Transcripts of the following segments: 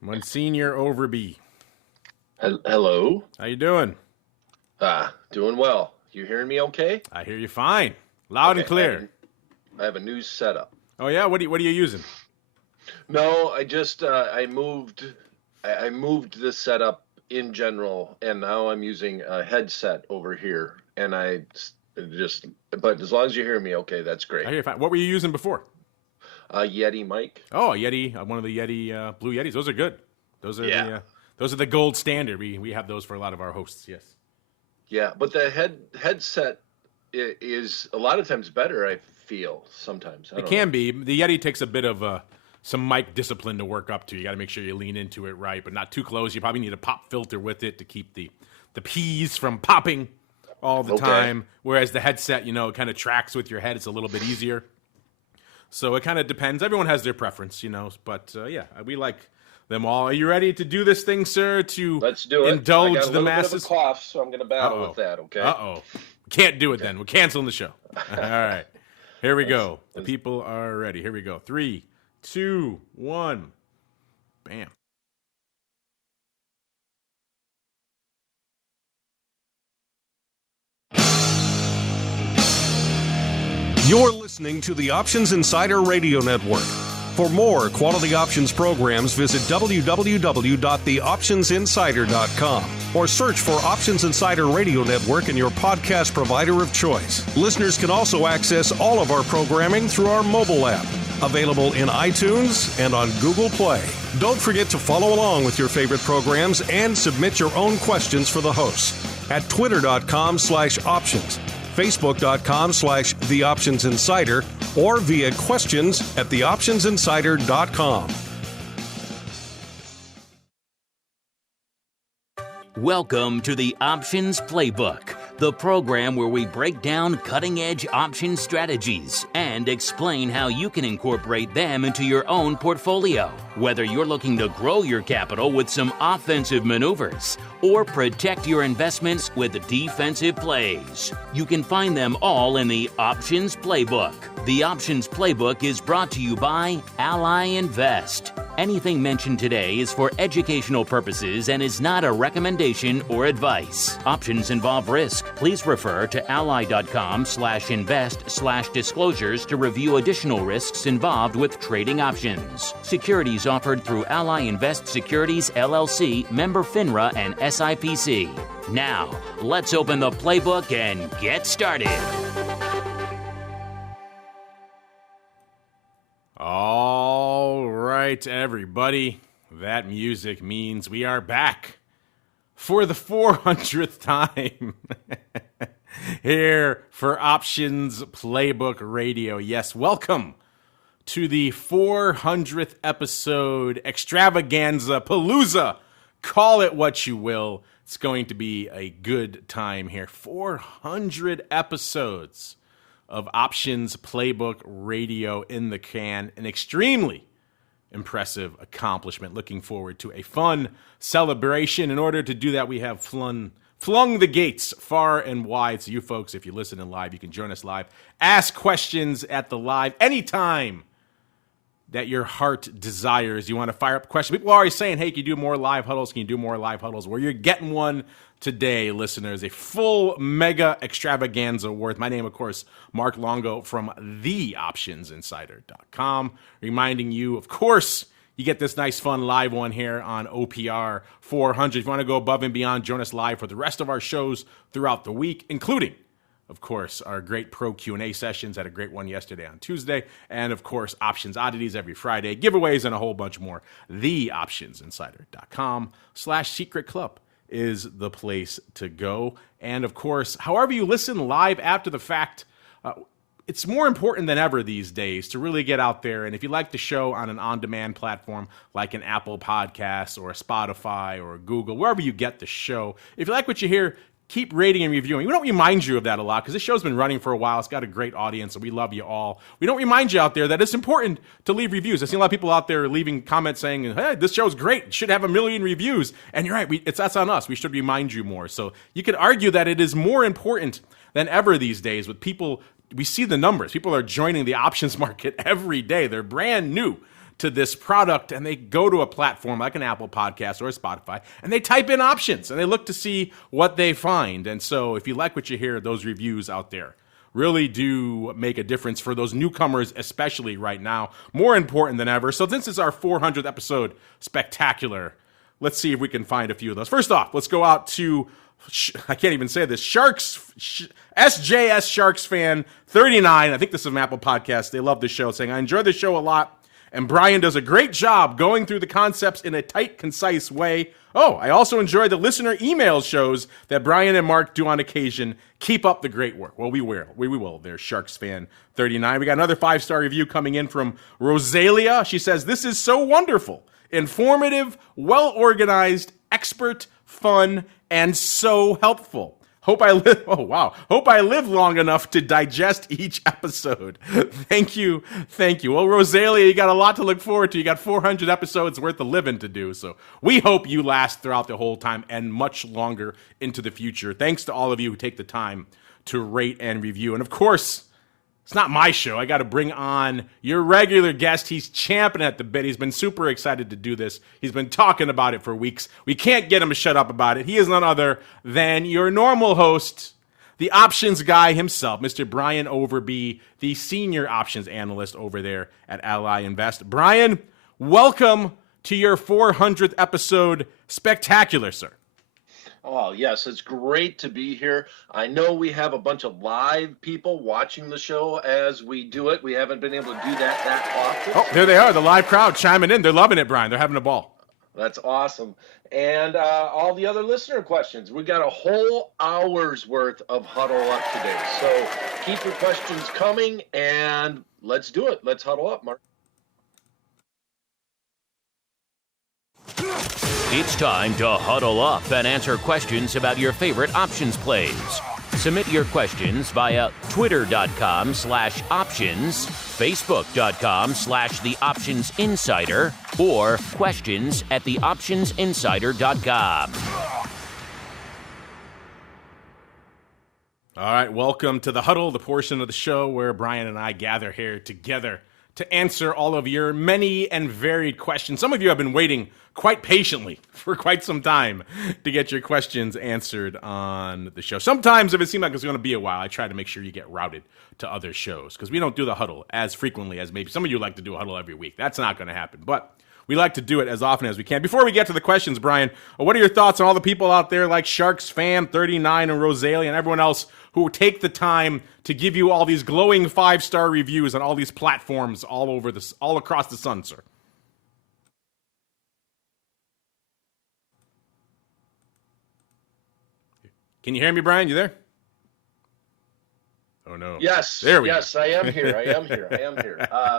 Monsignor Overby. Hello. How you doing? Doing well. You hearing me okay? I hear you fine. Loud and clear. I have a new setup. Oh yeah? What are you using? No, I just I moved this setup in general, and now I'm using a headset over here, and but as long as you hear me okay, that's great. I hear you fine. What were you using before? Yeti mic. Oh, a Yeti, one of the Yeti Blue Yetis. Those are good. Those are those are the gold standard. We have those for a lot of our hosts. Yes. Yeah, but the headset is a lot of times better. I feel sometimes. It can be. The Yeti takes a bit of some mic discipline to work up to. You got to make sure you lean into it right, but not too close. You probably need a pop filter with it to keep the P's from popping all the time. Whereas the headset, it kind of tracks with your head. It's a little bit easier. So it kind of depends. Everyone has their preference, but we like them all. Are you ready to do this thing, sir? Let's do it. Indulge the masses. I got a little bit of a cough, so I'm going to battle with that. Okay. Can't do it then. We're canceling the show. All right. Here we go. The people are ready. Here we go. 3, 2, 1. Bam. You're listening to the Options Insider Radio Network. For more quality options programs, visit www.theoptionsinsider.com or search for Options Insider Radio Network in your podcast provider of choice. Listeners can also access all of our programming through our mobile app, available in iTunes and on Google Play. Don't forget to follow along with your favorite programs and submit your own questions for the hosts at twitter.com/options. Facebook.com/TheOptionsInsider or via questions at TheOptionsInsider.com. Welcome to the Options Playbook, the program where we break down cutting-edge option strategies and explain how you can incorporate them into your own portfolio. Whether you're looking to grow your capital with some offensive maneuvers or protect your investments with defensive plays, you can find them all in the Options Playbook. The Options Playbook is brought to you by Ally Invest. Anything mentioned today is for educational purposes and is not a recommendation or advice. Options involve risk. Please refer to ally.com/invest/disclosures to review additional risks involved with trading options. Securities offered through Ally Invest Securities LLC, member FINRA and SIPC. Now, let's open the playbook and get started. All right, everybody. That music means we are back for the 400th time here for Options Playbook Radio. Yes, welcome to the 400th episode extravaganza, palooza, call it what you will. It's going to be a good time here. 400 episodes of Options Playbook Radio in the can. An extremely impressive accomplishment. Looking forward to a fun celebration. In order to do that, we have flung the gates far and wide. So you folks, if you listen in live, you can join us live. Ask questions at the live anytime that your heart desires. You want to fire up questions. People are always saying, hey, can you do more live huddles? Can you do more live huddles? Well, you're getting one today, listeners. A full mega extravaganza worth. My name, of course, Mark Longo from theoptionsinsider.com. Reminding you, of course, you get this nice fun live one here on OPR 400. If you want to go above and beyond, join us live for the rest of our shows throughout the week, including, of course, our great pro Q&A sessions. Had a great one yesterday on Tuesday. And, of course, Options Oddities every Friday. Giveaways and a whole bunch more. TheOptionsInsider.com/secret club is the place to go. And, of course, however you listen live after the fact, it's more important than ever these days to really get out there. And if you like the show on an on-demand platform like an Apple Podcast or a Spotify or a Google, wherever you get the show, if you like what you hear, keep rating and reviewing. We don't remind you of that a lot because this show's been running for a while. It's got a great audience, and we love you all. We don't remind you out there that it's important to leave reviews. I've seen a lot of people out there leaving comments saying, hey, this show's great. It should have 1 million reviews. And you're right. That's on us. We should remind you more. So you could argue that it is more important than ever these days with people. We see the numbers. People are joining the options market every day. They're brand new to this product, and they go to a platform like an Apple Podcast or a Spotify, and they type in options, and they look to see what they find. And so if you like what you hear, those reviews out there really do make a difference for those newcomers, especially right now, more important than ever. So since it's our 400th episode spectacular, let's see if we can find a few of those. First off, let's go out to, I can't even say this, SJS Sharks fan 39. I think this is an Apple Podcast. They love the show, saying, I enjoy the show a lot, and Brian does a great job going through the concepts in a tight, concise way. Oh, I also enjoy the listener email shows that Brian and Mark do on occasion. Keep up the great work. Well, we will. There's Sharks fan 39. We got another 5-star review coming in from Rosalia. She says, this is so wonderful, informative, well-organized, expert, fun, and so helpful. Hope I live long enough to digest each episode. Thank you. Well, Rosalia, you got a lot to look forward to. You got 400 episodes worth of living to do. So we hope you last throughout the whole time and much longer into the future. Thanks to all of you who take the time to rate and review. And of course, it's not my show. I got to bring on your regular guest. He's champing at the bit. He's been super excited to do this. He's been talking about it for weeks. We can't get him to shut up about it. He is none other than your normal host, the options guy himself, Mr. Brian Overby, the senior options analyst over there at Ally Invest. Brian, welcome to your 400th episode. Spectacular, sir. Oh, yes, it's great to be here. I know we have a bunch of live people watching the show as we do it. We haven't been able to do that often. Oh, there they are, the live crowd chiming in. They're loving it, Brian. They're having a ball. That's awesome. And all the other listener questions. We got a whole hour's worth of huddle up today. So keep your questions coming, and let's do it. Let's huddle up, Mark. It's time to huddle up and answer questions about your favorite options plays. Submit your questions via twitter.com/options, facebook.com/theoptionsinsider, or questions@theoptionsinsider.com. All right, welcome to the huddle, the portion of the show where Brian and I gather here together to answer all of your many and varied questions. Some of you have been waiting quite patiently for quite some time to get your questions answered on the show. Sometimes, if it seems like it's going to be a while, I try to make sure you get routed to other shows because we don't do the huddle as frequently as maybe some of you like to do a huddle every week. That's not going to happen, but we like to do it as often as we can. Before we get to the questions, Brian, what are your thoughts on all the people out there like Sharks Fan 39 and Rosalia and everyone else who take the time to give you all these glowing 5-star reviews on all these platforms all across the sun, sir? Can you hear me, Brian? You there? Oh, no. Yes. There we go. I am here.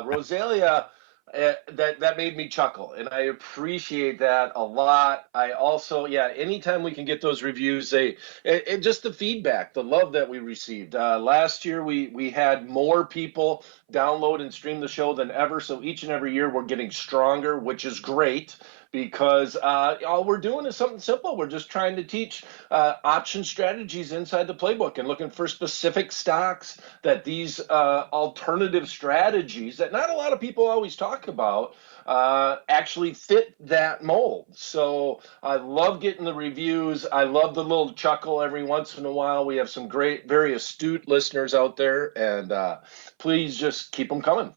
Rosalia, that made me chuckle, and I appreciate that a lot. I also, anytime we can get those reviews, just the feedback, the love that we received. Last year, we had more people download and stream the show than ever, so each and every year we're getting stronger, which is great. Because all we're doing is something simple. We're just trying to teach option strategies inside the playbook and looking for specific stocks that these alternative strategies that not a lot of people always talk about actually fit that mold. So I love getting the reviews. I love the little chuckle every once in a while. We have some great, very astute listeners out there, and please just keep them coming.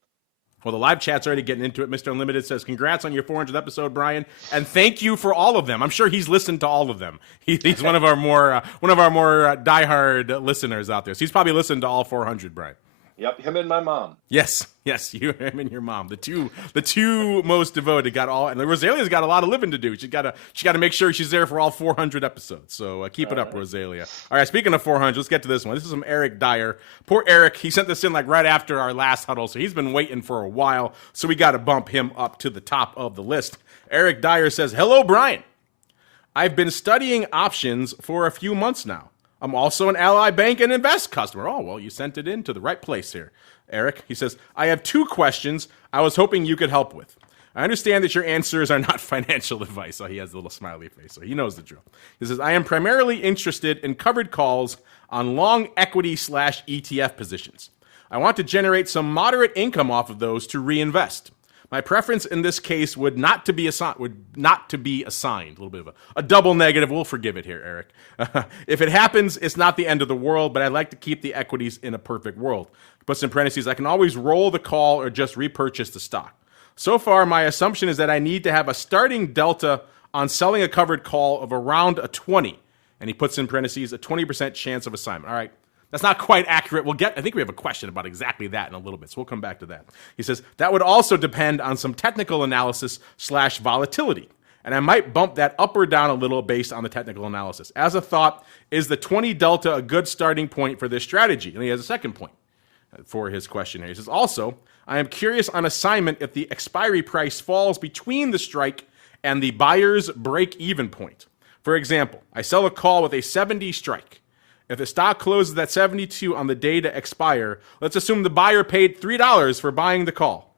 Well, the live chat's already getting into it. Mr. Unlimited says, congrats on your 400th episode, Brian, and thank you for all of them. I'm sure he's listened to all of them. He's one of our more diehard listeners out there. So he's probably listened to all 400, Brian. Yep, him and my mom. Yes, him and your mom, the two most devoted. And Rosalia's got a lot of living to do. She got to make sure she's there for all 400 episodes. So keep it up, Rosalia. All right, speaking of 400, let's get to this one. This is from Eric Dyer. Poor Eric, he sent this in like right after our last huddle, so he's been waiting for a while. So we got to bump him up to the top of the list. Eric Dyer says, "Hello, Brian. I've been studying options for a few months now. I'm also an Ally Bank and Invest customer. Oh, well, you sent it in to the right place here. Eric, he says, I have 2 questions I was hoping you could help with. I understand that your answers are not financial advice. So he has a little smiley face, so he knows the drill. He says, I am primarily interested in covered calls on long equity/ETF positions. I want to generate some moderate income off of those to reinvest. My preference in this case would not to be assigned. A little bit of a double negative. We'll forgive it here, Eric. If it happens, it's not the end of the world, but I'd like to keep the equities in a perfect world. Puts in parentheses, I can always roll the call or just repurchase the stock. So far, my assumption is that I need to have a starting delta on selling a covered call of around a 20. And he puts in parentheses, a 20% chance of assignment. All right. That's not quite accurate. I think we have a question about exactly that in a little bit, so we'll come back to that. He says, that would also depend on some technical analysis/volatility, and I might bump that up or down a little based on the technical analysis. As a thought, is the 20 delta a good starting point for this strategy? And he has a second point for his question here. He says, also, I am curious on assignment if the expiry price falls between the strike and the buyer's break-even point. For example, I sell a call with a 70 strike. If the stock closes at 72 on the day to expire, let's assume the buyer paid $3 for buying the call.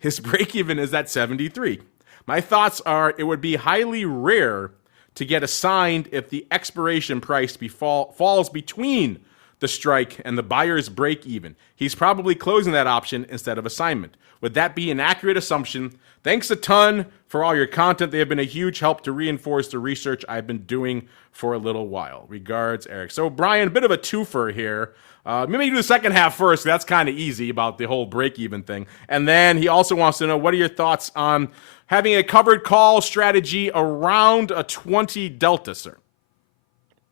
His break-even is at 73. My thoughts are it would be highly rare to get assigned if the expiration price falls between the strike and the buyer's break-even. He's probably closing that option instead of assignment. Would that be an accurate assumption? Thanks a ton for all your content. They have been a huge help to reinforce the research I've been doing for a little while. Regards, Eric. So, Brian, a bit of a twofer here. Maybe do the second half first. That's kind of easy about the whole break-even thing. And then he also wants to know, what are your thoughts on having a covered call strategy around a 20 delta, sir?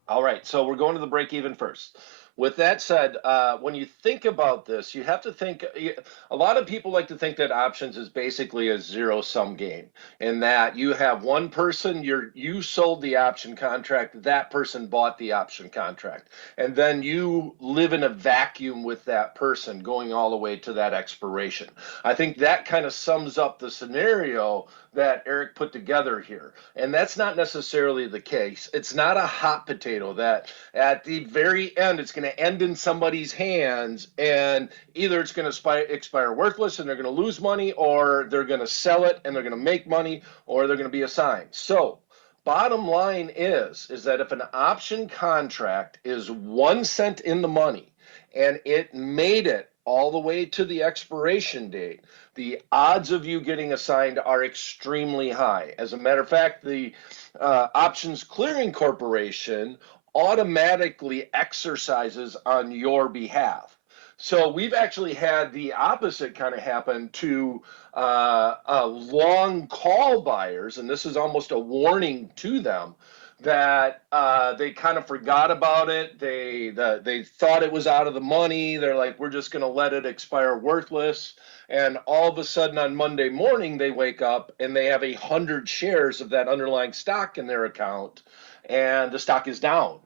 All right, so we're going to the break-even first. With that said, when you think about this, you have to think, a lot of people like to think that options is basically a zero-sum game, in that you have one person, you sold the option contract, that person bought the option contract, and then you live in a vacuum with that person going all the way to that expiration. I think that kind of sums up the scenario that Eric put together here. And that's not necessarily the case. It's not a hot potato that at the very end, it's going to end in somebody's hands, and either it's going to expire worthless and they're going to lose money, or they're going to sell it and they're going to make money, or they're going to be assigned. So bottom line is that if an option contract is 1 cent in the money and it made it all the way to the expiration date, the odds of you getting assigned are extremely high. As a matter of fact, the Options Clearing Corporation automatically exercises on your behalf. So we've actually had the opposite kind of happen to long call buyers, and this is almost a warning to them, that they kind of forgot about it. They thought it was out of the money. They're like, we're just going to let it expire worthless. And all of a sudden on Monday morning, they wake up and they have 100 shares of that underlying stock in their account, and the stock is down,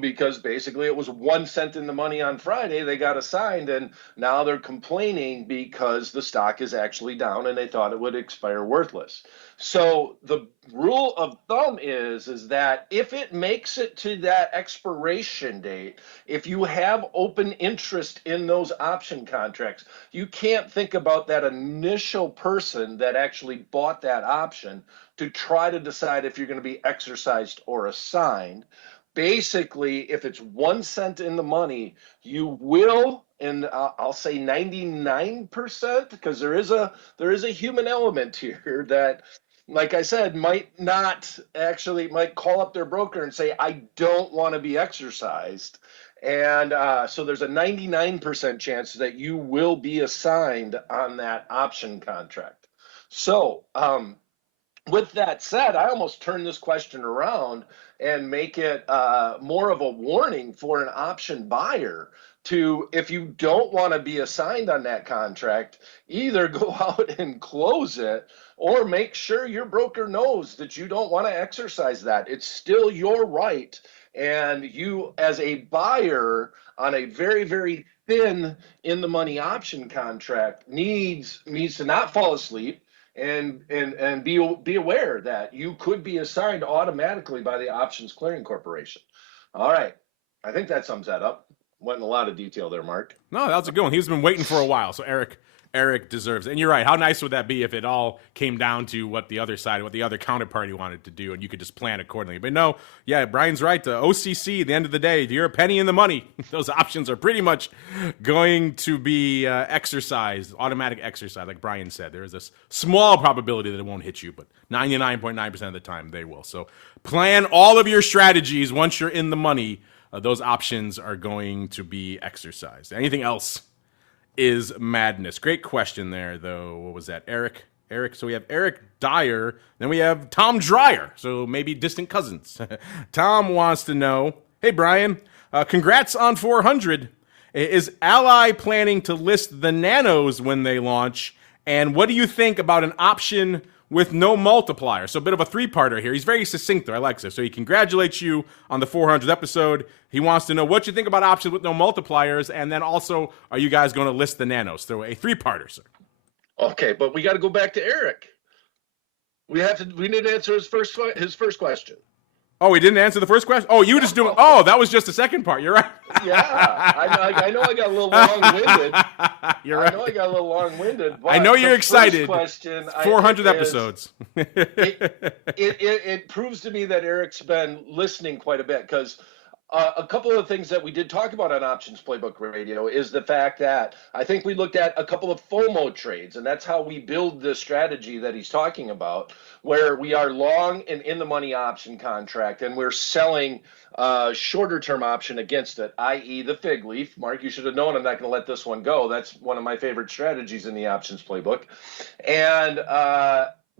because basically it was 1 cent in the money on Friday. They got assigned, and now they're complaining because the stock is actually down and they thought it would expire worthless. So the rule of thumb is that if it makes it to that expiration date, if you have open interest in those option contracts, you can't think about that initial person that actually bought that option to try to decide if you're going to be exercised or assigned. Basically, if it's 1 cent in the money, you will, and I'll say 99%, because there is a human element here that, like I said, might call up their broker and say, I don't want to be exercised. And so there's a 99% chance that you will be assigned on that option contract. So with that said, I almost turn this question around and make it more of a warning for an option buyer to, if you don't want to be assigned on that contract, either go out and close it, or make sure your broker knows that you don't want to exercise that. It's still your right. And you, as a buyer on a very, very thin in the money option contract, needs to not fall asleep and be aware that you could be assigned automatically by the Options Clearing Corporation. All right. I think that sums that up. Went in a lot of detail there, Mark. No, that was a good one. He's been waiting for a while, so Eric deserves it. And you're right. How nice would that be if it all came down to what the other counterparty wanted to do, and you could just plan accordingly? But no, yeah, Brian's right. The OCC, at the end of the day, if you're a penny in the money, those options are pretty much going to be exercised, automatic exercise, like Brian said. There is a small probability that it won't hit you, but 99.9% of the time they will. So plan all of your strategies once you're in the money. Those options are going to be exercised. Anything else is madness. Great question there, though. What was that? Eric. So we have Eric Dyer. Then we have Tom Dreyer. So maybe distant cousins. Tom wants to know, hey, Brian, congrats on 400. Is Ally planning to list the Nanos when they launch? And what do you think about an option with no multiplier? So a bit of a three-parter here. He's very succinct, though. I like this. So he congratulates you on the 400th episode. He wants to know what you think about options with no multipliers, and then also, are you guys going to list the Nanos? So a three-parter, sir. Okay, but we got to go back to Eric. We need to answer his first question. Oh, he didn't answer the first question? Oh, you just doing... Oh, that was just the second part. You're right. Yeah, I know I got a little long-winded. You're right. I know I got a little long-winded. I know you're excited. Question, 400 episodes. It proves to me that Eric's been listening quite a bit, because a couple of things that we did talk about on Options Playbook Radio is the fact that I think we looked at a couple of FOMO trades, and that's how we build the strategy that he's talking about, where we are long an in-the-money option contract, and we're selling shorter-term option against it, i.e. the fig leaf. Mark, you should have known I'm not going to let this one go. That's one of my favorite strategies in the Options Playbook. And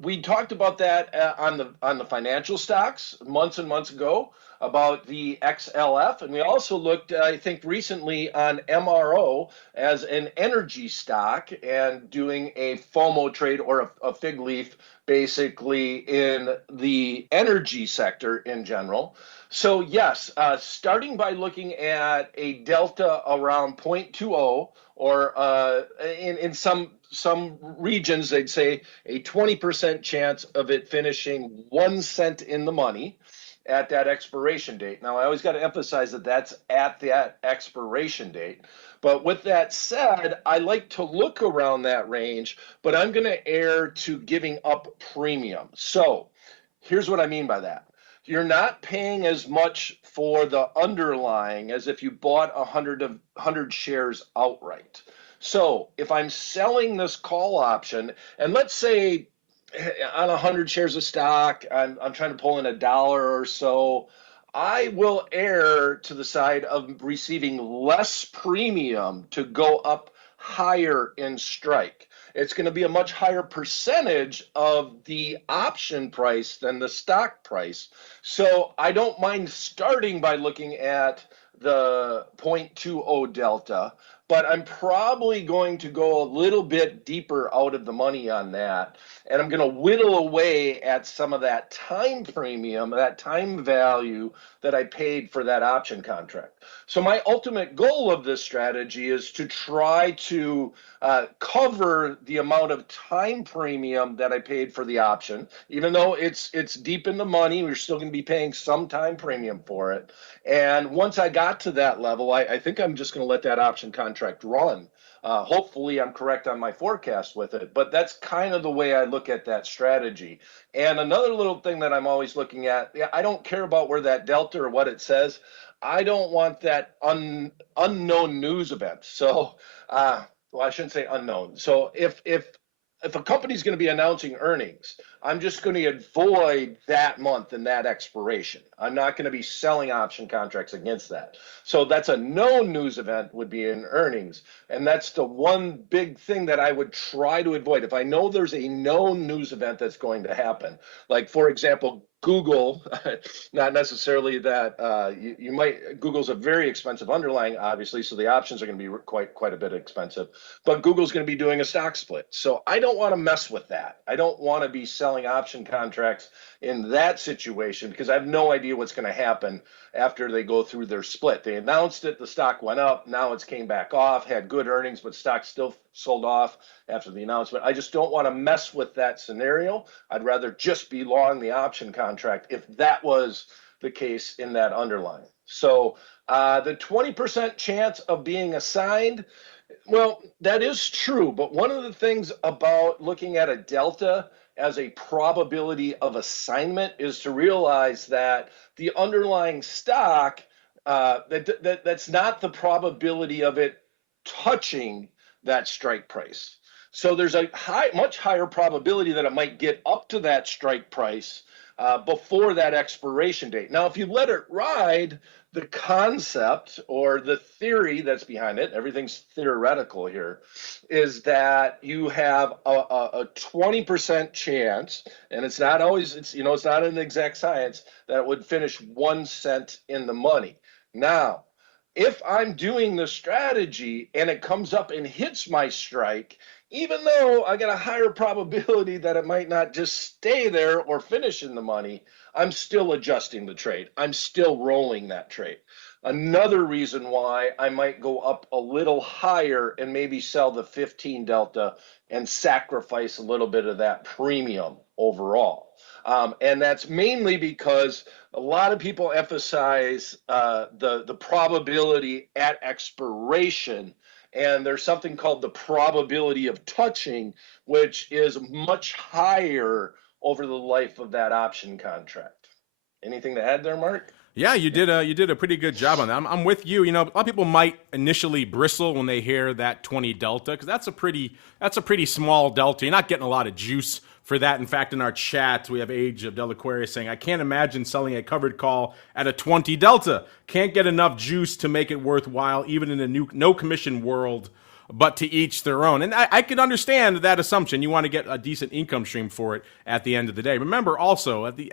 we talked about that on the financial stocks months and months ago, about the XLF, and we also looked, I think, recently on MRO as an energy stock and doing a FOMO trade or a fig leaf, basically in the energy sector in general. So yes, starting by looking at a delta around 0.20, or in some regions they'd say a 20% chance of it finishing 1 cent in the money at that expiration date. Now, I always got to emphasize that that's at that expiration date. But with that said, I like to look around that range, but I'm going to err to giving up premium. So here's what I mean by that. You're not paying as much for the underlying as if you bought 100 shares outright. So if I'm selling this call option, and let's say on 100 shares of stock, I'm trying to pull in $1 or so, I will err to the side of receiving less premium to go up higher in strike. It's going to be a much higher percentage of the option price than the stock price. So I don't mind starting by looking at the 0.20 delta, but I'm probably going to go a little bit deeper out of the money on that. And I'm going to whittle away at some of that time premium, that time value that I paid for that option contract. So my ultimate goal of this strategy is to try to cover the amount of time premium that I paid for the option. Even though it's deep in the money, we're still going to be paying some time premium for it. And once I got to that level, I think I'm just going to let that option contract run. Hopefully I'm correct on my forecast with it, but that's kind of the way I look at that strategy. And another little thing that I'm always looking at, I don't care about where that delta or what it says. I don't want that unknown news event. So, well, I shouldn't say unknown. So if a company's going to be announcing earnings, I'm just going to avoid that month and that expiration. I'm not going to be selling option contracts against that. So that's a known news event, would be in earnings. And that's the one big thing that I would try to avoid. If I know there's a known news event that's going to happen, like, for example, Google, not necessarily that you might, Google's a very expensive underlying, obviously, so the options are going to be quite a bit expensive, but Google's going to be doing a stock split. So I don't want to mess with that. I don't want to be selling option contracts in that situation because I have no idea what's going to happen after they go through their split. They announced it, the stock went up, now it's came back off, had good earnings, but stock still sold off after the announcement. I just don't want to mess with that scenario. I'd rather just be long the option contract if that was the case in that underlying. So the 20% chance of being assigned, well, that is true. But one of the things about looking at a delta as a probability of assignment is to realize that the underlying stock, that's not the probability of it touching that strike price. So there's a much higher probability that it might get up to that strike price before that expiration date. Now, if you let it ride, the concept or the theory that's behind it, everything's theoretical here, is that you have a 20% chance, and it's not always, it's not an exact science, that it would finish 1 cent in the money. Now, if I'm doing the strategy and it comes up and hits my strike, even though I got a higher probability that it might not just stay there or finish in the money, I'm still adjusting the trade. I'm still rolling that trade. Another reason why I might go up a little higher and maybe sell the 15 delta and sacrifice a little bit of that premium overall. And that's mainly because a lot of people emphasize the probability at expiration. And there's something called the probability of touching, which is much higher over the life of that option contract. Anything to add there, Mark? Yeah, you did a pretty good job on that. I'm with you. A lot of people might initially bristle when they hear that 20 delta, because that's a pretty small delta. You're not getting a lot of juice for that. In fact, in our chat, we have Age of Delaquaria saying, I can't imagine selling a covered call at a 20 delta. Can't get enough juice to make it worthwhile, even in a no commission world, but to each their own. And I can understand that assumption. You want to get a decent income stream for it at the end of the day. Remember also, at the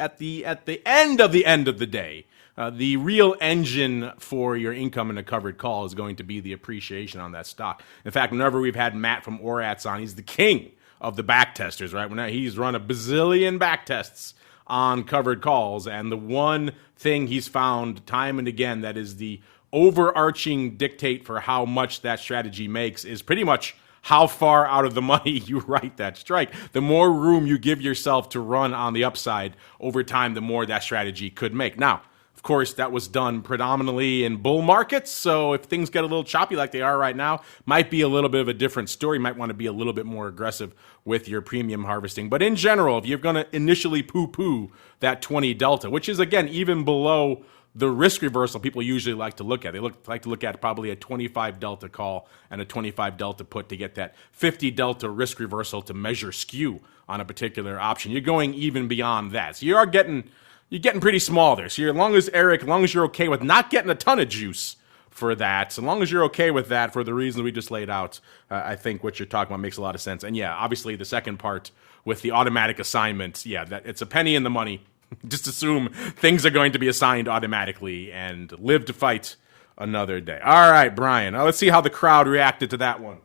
end of the day, the real engine for your income in a covered call is going to be the appreciation on that stock. In fact, whenever we've had Matt from ORATS on, he's the king of the back testers, right? He's run a bazillion back tests on covered calls, and the one thing he's found time and again that is the overarching dictate for how much that strategy makes is pretty much how far out of the money you write that strike. The more room you give yourself to run on the upside over time, the more that strategy could make. Now, of course, that was done predominantly in bull markets, so if things get a little choppy like they are right now, might be a little bit of a different story. Might want to be a little bit more aggressive with your premium harvesting. But in general, if you're going to initially poo-poo that 20 delta, which is, again, even below the risk reversal people usually like to look at. They like to look at probably a 25 delta call and a 25 delta put to get that 50 delta risk reversal to measure skew on a particular option. You're going even beyond that. So you're getting pretty small there. So as long as you're okay with not getting a ton of juice for that, so long as you're okay with that for the reasons we just laid out, I think what you're talking about makes a lot of sense. And yeah, obviously the second part with the automatic assignments, yeah, that it's a penny in the money. Just assume things are going to be assigned automatically and live to fight another day. All right, Brian. Now let's see how the crowd reacted to that one.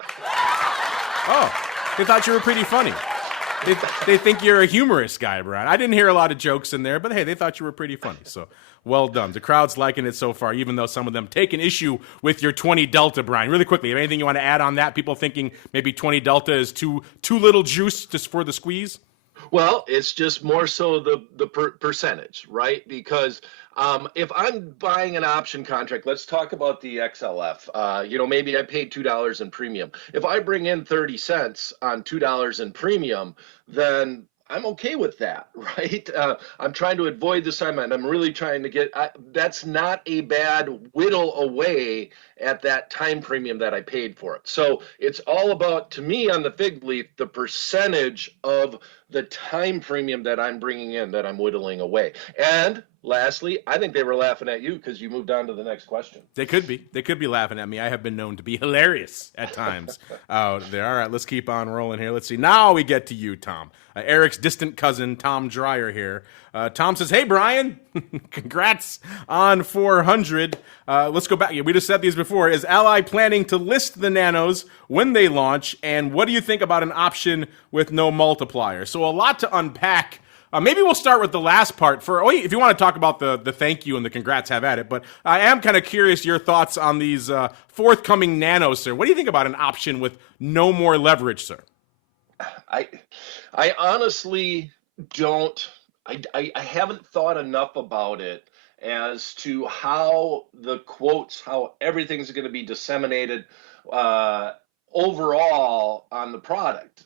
Oh, they thought you were pretty funny. They think you're a humorous guy, Brian. I didn't hear a lot of jokes in there, but hey, they thought you were pretty funny. So well done. The crowd's liking it so far, even though some of them take an issue with your 20 delta, Brian. Really quickly, anything you want to add on that? People thinking maybe 20 delta is too little juice just for the squeeze? Well, it's just more so the percentage, right? Because if I'm buying an option contract, let's talk about the XLF. Maybe I paid $2 in premium. If I bring in 30 cents on $2 in premium, then I'm okay with that, right? I'm trying to avoid the assignment. I'm really trying to that's not a bad whittle away at that time premium that I paid for it. So it's all about, to me on the fig leaf, the percentage of the time premium that I'm bringing in, that I'm whittling away. And lastly, I think they were laughing at you because you moved on to the next question. They could be. They could be laughing at me. I have been known to be hilarious at times out there. All right, let's keep on rolling here. Let's see. Now we get to you, Tom. Eric's distant cousin, Tom Dreyer here. Tom says, hey, Brian, congrats on 400. Let's go back. We just said these before. Is Ally planning to list the Nanos when they launch? And what do you think about an option with no multiplier? So a lot to unpack. Maybe we'll start with the last part. If you want to talk about the thank you and the congrats, have at it. But I am kind of curious your thoughts on these forthcoming Nanos, sir. What do you think about an option with no more leverage, sir? I honestly don't. I haven't thought enough about it as to how the quotes, how everything's going to be disseminated overall on the product.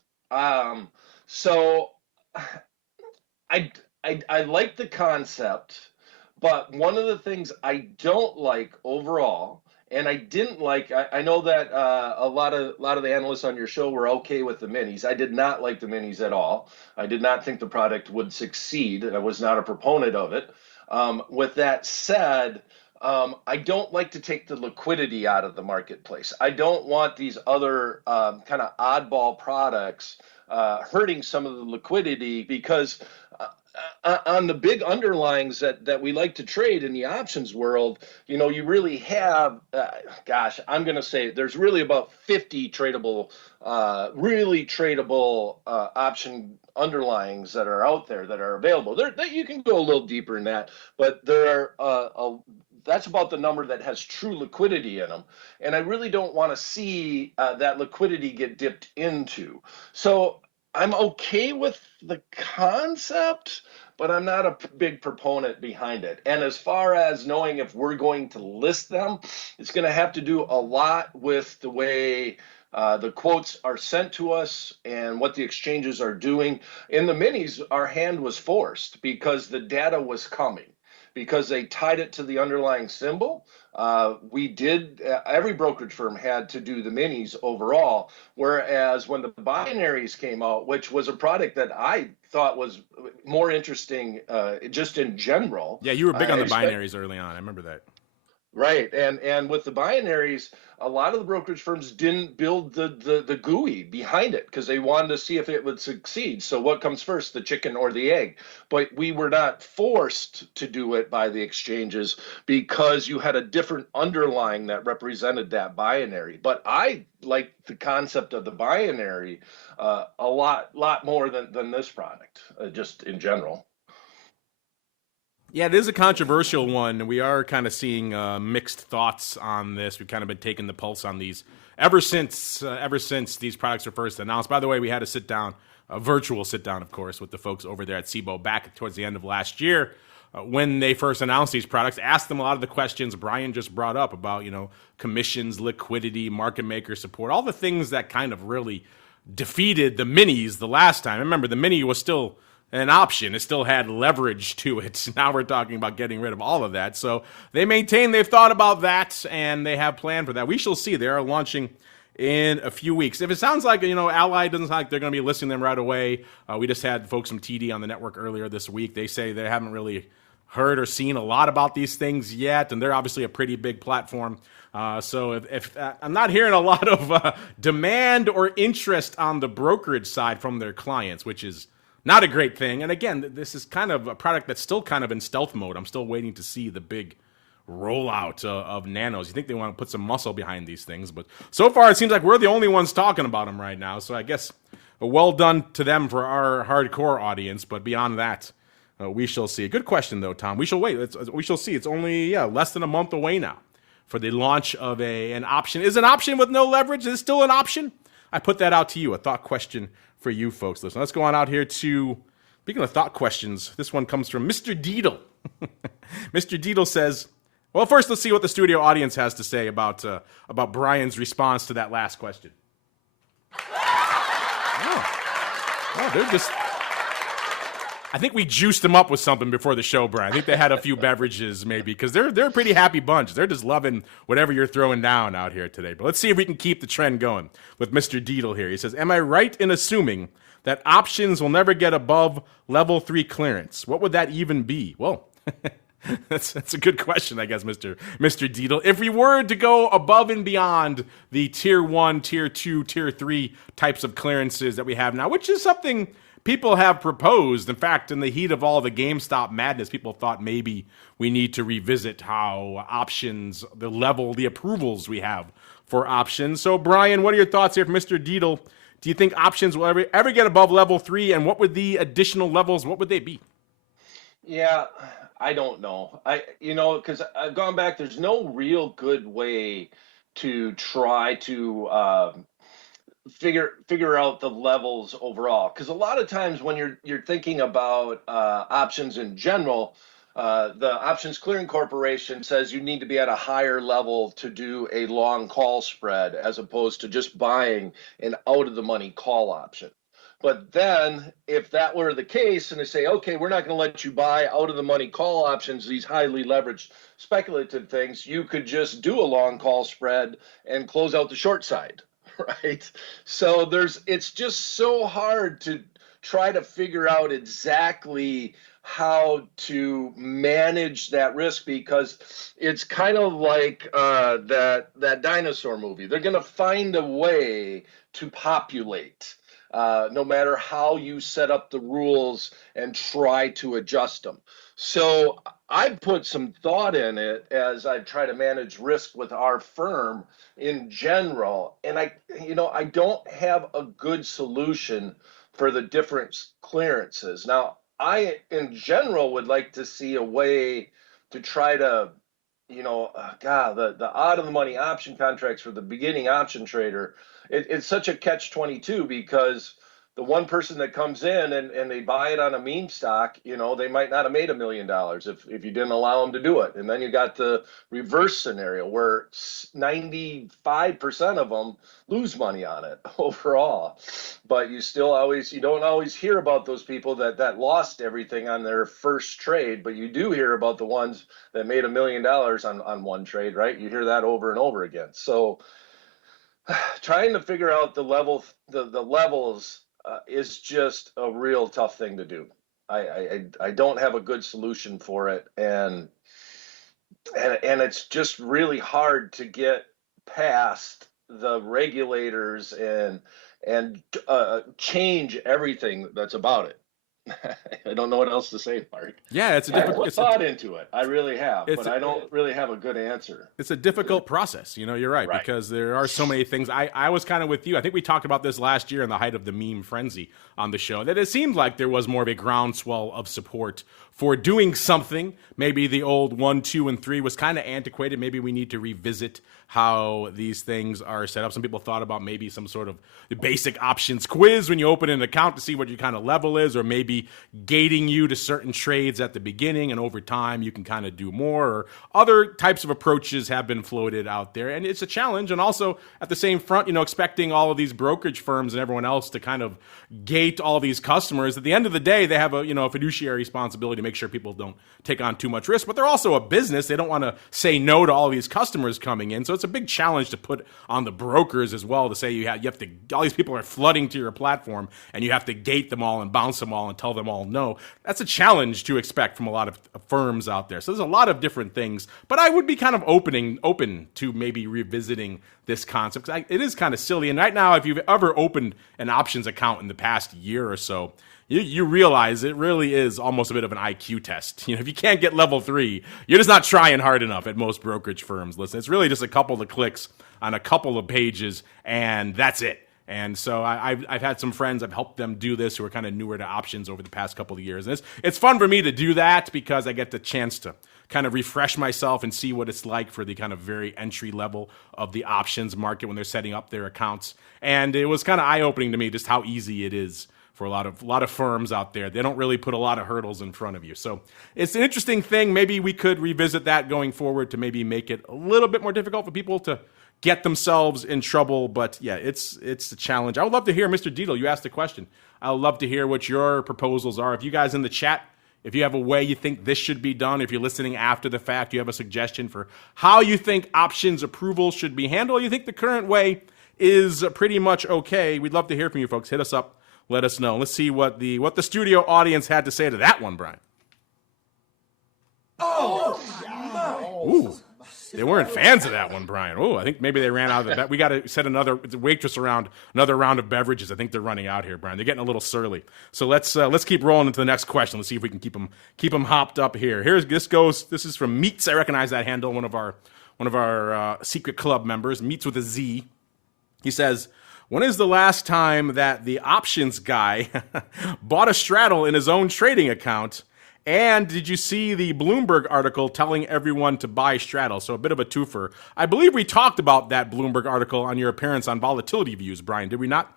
So I, I like the concept, but one of the things I don't like overall, and I didn't like, I know that a lot of the analysts on your show were okay with the minis. I did not like the minis at all. I did not think the product would succeed. I was not a proponent of it. With that said, I don't like to take the liquidity out of the marketplace. I don't want these other kind of oddball products hurting some of the liquidity, because on the big underlyings that we like to trade in the options world, you really have, I'm going to say there's really about 50 tradable, really tradable option underlyings that are out there that are available. That you can go a little deeper in that, but there are that's about the number that has true liquidity in them. And I really don't want to see that liquidity get dipped into. So I'm okay with the concept, but I'm not a big proponent behind it. And as far as knowing if we're going to list them, it's going to have to do a lot with the way the quotes are sent to us and what the exchanges are doing. In the minis, our hand was forced because the data was coming, because they tied it to the underlying symbol. Every brokerage firm had to do the minis overall, whereas when the binaries came out, which was a product that I thought was more interesting just in general. Yeah, you were big on the binaries early on. I remember that. Right, and with the binaries, a lot of the brokerage firms didn't build the GUI behind it because they wanted to see if it would succeed. So what comes first, the chicken or the egg? But we were not forced to do it by the exchanges because you had a different underlying that represented that binary. But I like the concept of the binary a lot more than this product, just in general. Yeah, it is a controversial one. We are kind of seeing mixed thoughts on this. We've kind of been taking the pulse on these ever since these products were first announced. By the way, we had a sit down, a virtual sit down, of course, with the folks over there at Cboe back towards the end of last year when they first announced these products. Asked them a lot of the questions Brian just brought up about, commissions, liquidity, market maker support, all the things that kind of really defeated the minis the last time. Remember, the mini was still an option. It still had leverage to it. Now we're talking about getting rid of all of that. So they maintain they've thought about that and they have planned for that. We shall see. They are launching in a few weeks. If it sounds like, Ally doesn't sound like they're going to be listing them right away. We just had folks from TD on the network earlier this week. They say they haven't really heard or seen a lot about these things yet, and they're obviously a pretty big platform. So if I'm not hearing a lot of demand or interest on the brokerage side from their clients, which is not a great thing. And again, this is kind of a product that's still kind of in stealth mode. I'm still waiting to see the big rollout of Nanos. You think they want to put some muscle behind these things, but so far it seems like we're the only ones talking about them right now. So I guess well done to them for our hardcore audience. But beyond that, we shall see. Good question though, Tom. We shall wait. We shall see. It's only less than a month away now for the launch of an option. Is an option with no leverage? Is it still an option? I put that out to you. A thought question for you folks. Listen, let's go on out here to, speaking of thought questions, this one comes from Mr. Deedle. Mr. Deedle says, well, first let's see what the studio audience has to say about Brian's response to that last question. Oh, they're just, I think we juiced them up with something before the show, Brian. I think they had a few beverages maybe, because they're a pretty happy bunch. They're just loving whatever you're throwing down out here today. But let's see if we can keep the trend going with Mr. Deedle here. He says, am I right in assuming that options will never get above level 3 clearance? What would that even be? Well, that's a good question, I guess, Mr. Deedle. If we were to go above and beyond the tier 1, tier 2, tier 3 types of clearances that we have now, which is something people have proposed. In fact, in the heat of all the GameStop madness, people thought maybe we need to revisit how options, the approvals we have for options. So, Brian, what are your thoughts here from Mr. Deedle? Do you think options will ever get above level 3? And what would the additional levels, what would they be? Yeah, I don't know. Because I've gone back, there's no real good way to try to figure out the levels overall, because a lot of times when you're thinking about options in general, The Options Clearing Corporation says you need to be at a higher level to do a long call spread as opposed to just buying an out of the money call option. But then if that were the case and they say, okay, we're not going to let you buy out of the money call options, these highly leveraged speculative things, you could just do a long call spread and close out the short side, right? So it's just so hard to try to figure out exactly how to manage that risk, because it's kind of like that dinosaur movie. They're going to find a way to populate, no matter how you set up the rules and try to adjust them. So I put some thought in it as I try to manage risk with our firm in general, and I don't have a good solution for the different clearances. Now, I, in general, would like to see a way to try to, the out of the money option contracts for the beginning option trader. It's such a catch-22, because the one person that comes in and they buy it on a meme stock, they might not have made $1 million if you didn't allow them to do it. And then you got the reverse scenario where 95% of them lose money on it overall. But you don't always hear about those people that lost everything on their first trade, but you do hear about the ones that made $1 million on one trade, right? You hear that over and over again. So trying to figure out the levels is just a real tough thing to do. I don't have a good solution for it, and it's just really hard to get past the regulators and change everything that's about it. I don't know what else to say, Mark. Yeah, it's a difficult. I put thought into it. I really have, but I don't really have a good answer. It's a difficult process. You're right, because there are so many things. I was kind of with you. I think we talked about this last year in the height of the meme frenzy on the show, that it seemed like there was more of a groundswell of support for doing something. Maybe the old 1, 2, and 3 was kind of antiquated. Maybe we need to revisit how these things are set up. Some people thought about maybe some sort of basic options quiz when you open an account to see what your kind of level is, or maybe gating you to certain trades at the beginning, and over time you can kind of do more, or other types of approaches have been floated out there. And it's a challenge. And also at the same front, expecting all of these brokerage firms and everyone else to kind of gate all these customers. At the end of the day, they have a fiduciary responsibility to make sure people don't take on too much risk, but they're also a business. They don't want to say no to all these customers coming in. So it's a big challenge to put on the brokers as well, to say you have to, all these people are flooding to your platform and you have to gate them all and bounce them all and tell them all no. That's a challenge to expect from a lot of firms out there. So there's a lot of different things, but I would be kind of open to maybe revisiting this concept, because it is kind of silly. And right now, if you've ever opened an options account in the past year or so, you realize it really is almost a bit of an IQ test. If you can't get level 3, you're just not trying hard enough at most brokerage firms. Listen, it's really just a couple of clicks on a couple of pages, and that's it. And so I've had some friends, I've helped them do this, who are kind of newer to options over the past couple of years. And it's fun for me to do that, because I get the chance to kind of refresh myself and see what it's like for the kind of very entry level of the options market when they're setting up their accounts. And it was kind of eye-opening to me just how easy it is for a lot of firms out there. They don't really put a lot of hurdles in front of you. So it's an interesting thing. Maybe we could revisit that going forward to maybe make it a little bit more difficult for people to get themselves in trouble. But yeah, it's a challenge. I would love to hear, Mr. Dietl, you asked a question. I would love to hear what your proposals are. If you guys in the chat, if you have a way you think this should be done, if you're listening after the fact, you have a suggestion for how you think options approval should be handled, you think the current way is pretty much okay, we'd love to hear from you folks. Hit us up. Let us know. Let's see what the studio audience had to say to that one, Brian. Ooh, they weren't fans of that one, Brian. Oh, I think maybe they ran out of the bet. We got to set another waitress around, another round of beverages. I think they're running out here, Brian. They're getting a little surly. So let's keep rolling into the next question. Let's see if we can keep them hopped up here. This is from Meats. I recognize that handle. One of our secret club members, Meats with a Z. He says, when is the last time that the options guy bought a straddle in his own trading account? And did you see the Bloomberg article telling everyone to buy straddle? So a bit of a twofer. I believe we talked about that Bloomberg article on your appearance on Volatility Views, Brian, did we not?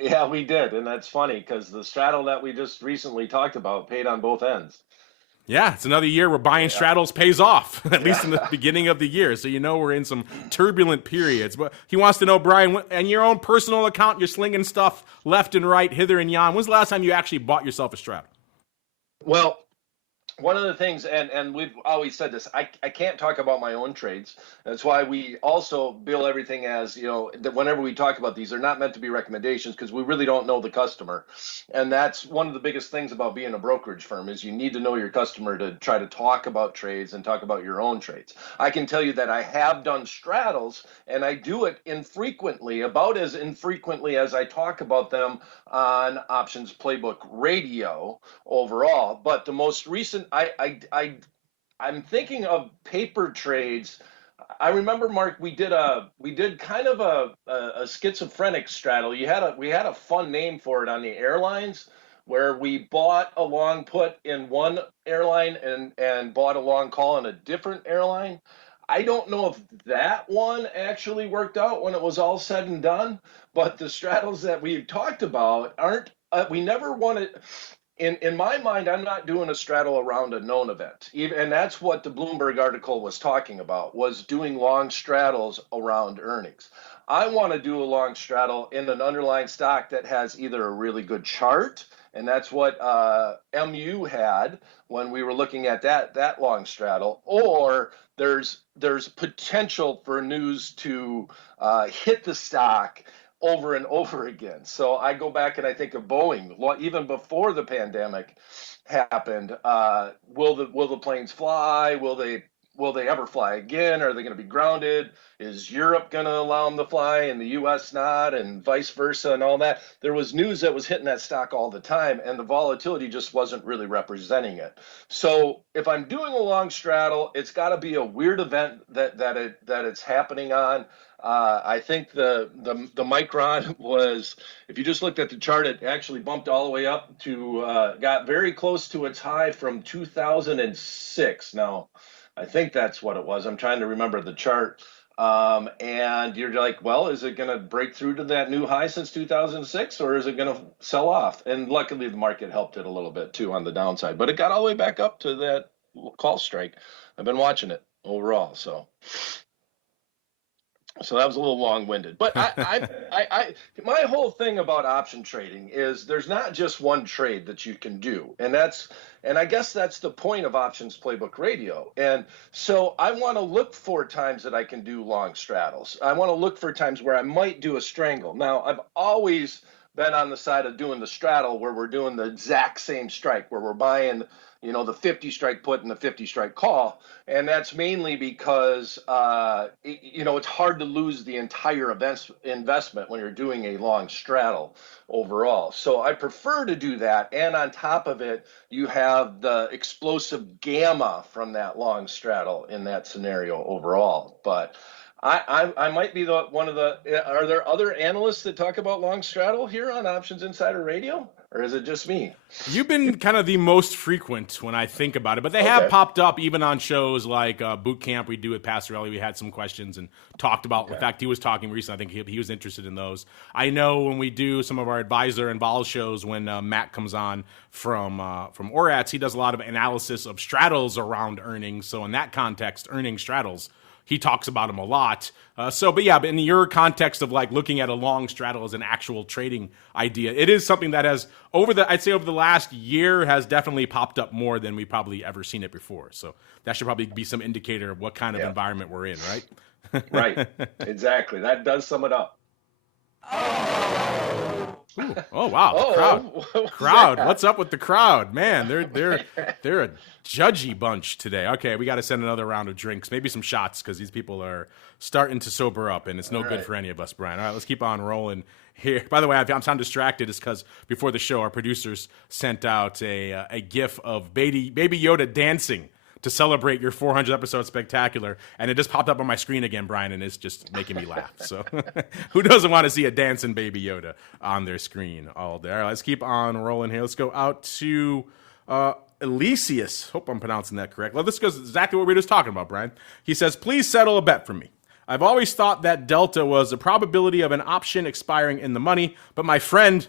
Yeah, we did. And that's funny, because the straddle that we just recently talked about paid on both ends. Yeah, it's another year where buying straddles pays off, at least in the beginning of the year. So we're in some turbulent periods. But he wants to know, Brian, in your own personal account, you're slinging stuff left and right, hither and yon. When's the last time you actually bought yourself a straddle? Well, one of the things, and we've always said this, I can't talk about my own trades. That's why we also bill everything as, that whenever we talk about these, they're not meant to be recommendations because we really don't know the customer. And that's one of the biggest things about being a brokerage firm is you need to know your customer to try to talk about trades and talk about your own trades. I can tell you that I have done straddles, and I do it infrequently, about as infrequently as I talk about them on Options Playbook Radio overall. But the most recent, I'm thinking of paper trades. I remember, Mark, we did kind of a schizophrenic straddle. We had a fun name for it on the airlines, where we bought a long put in one airline and bought a long call in a different airline. I don't know if that one actually worked out when it was all said and done, but the straddles that we've talked about aren't. We never wanted. In my mind, I'm not doing a straddle around a known event. And that's what the Bloomberg article was talking about, was doing long straddles around earnings. I want to do a long straddle in an underlying stock that has either a really good chart, and that's what MU had when we were looking at that long straddle, or there's potential for news to hit the stock over and over again. So I go back and I think of Boeing, even before the pandemic happened. Will the planes fly? Will they ever fly again? Are they going to be grounded? Is Europe going to allow them to fly and the U.S. not, and vice versa and all that? There was news that was hitting that stock all the time, and the volatility just wasn't really representing it. So if I'm doing a long straddle, it's got to be a weird event that it's happening on. I think the Micron was, if you just looked at the chart, it actually bumped all the way up to, got very close to its high from 2006. Now, I think that's what it was. I'm trying to remember the chart. And you're like, well, is it going to break through to that new high since 2006, or is it going to sell off? And luckily, the market helped it a little bit, too, on the downside. But it got all the way back up to that call strike. I've been watching it overall, so that was a little long-winded, but my whole thing about option trading is there's not just one trade that you can do, and I guess that's the point of Options Playbook Radio. And so I want to look for times that I can do long straddles. I want to look for times where I might do a strangle. Now, I've always been on the side of doing the straddle where we're doing the exact same strike, where we're buying the 50 strike put and the 50 strike call. And that's mainly because, it's hard to lose the entire investment when you're doing a long straddle overall. So I prefer to do that. And on top of it, you have the explosive gamma from that long straddle in that scenario overall. But I might be one of the. Are there other analysts that talk about long straddle here on Options Insider Radio, or is it just me? You've been kind of the most frequent when I think about it, but they have popped up even on shows like Boot Camp we do with Pastorelli. We had some questions and talked about. In fact, he was talking recently. I think he was interested in those. I know when we do some of our advisor and vol shows, when Matt comes on from ORATS, he does a lot of analysis of straddles around earnings. So in that context, earning straddles, he talks about them a lot. But in your context of like looking at a long straddle as an actual trading idea, it is something that has over the last year has definitely popped up more than we probably ever seen it before. So that should probably be some indicator of what kind of environment we're in, right? Right. Exactly. That does sum it up. Ooh. Oh wow! Crowd. What's up with the crowd? Man, they're a judgy bunch today. Okay, we got to send another round of drinks, maybe some shots, because these people are starting to sober up, and it's no good for any of us, Brian. All right, let's keep on rolling here. By the way, I'm sound distracted is because before the show, our producers sent out a GIF of Baby Yoda dancing to celebrate your 400th episode spectacular, and it just popped up on my screen again, Brian, and it's just making me laugh. So who doesn't want to see a dancing Baby Yoda on their screen all day? All right, let's keep on rolling here. Let's go out to Elysius. Hope I'm pronouncing that correct. Well, this goes exactly what we were just talking about, Brian. He says, please settle a bet for me. I've always thought that delta was the probability of an option expiring in the money, but my friend,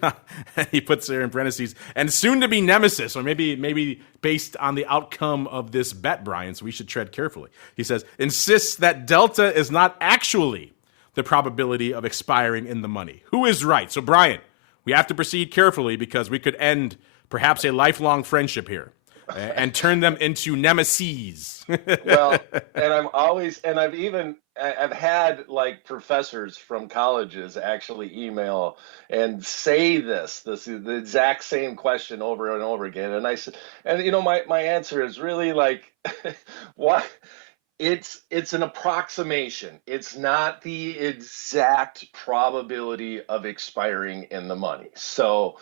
he puts there in parentheses, and soon to be nemesis, or maybe based on the outcome of this bet, Brian, so we should tread carefully. He says, insists that delta is not actually the probability of expiring in the money. Who is right? So, Brian, we have to proceed carefully because we could end perhaps a lifelong friendship here and turn them into nemeses. Well, and I've had like professors from colleges actually email and say this is the exact same question over and over again. And I said, and my answer is really like, why? It's an approximation. It's not the exact probability of expiring in the money. So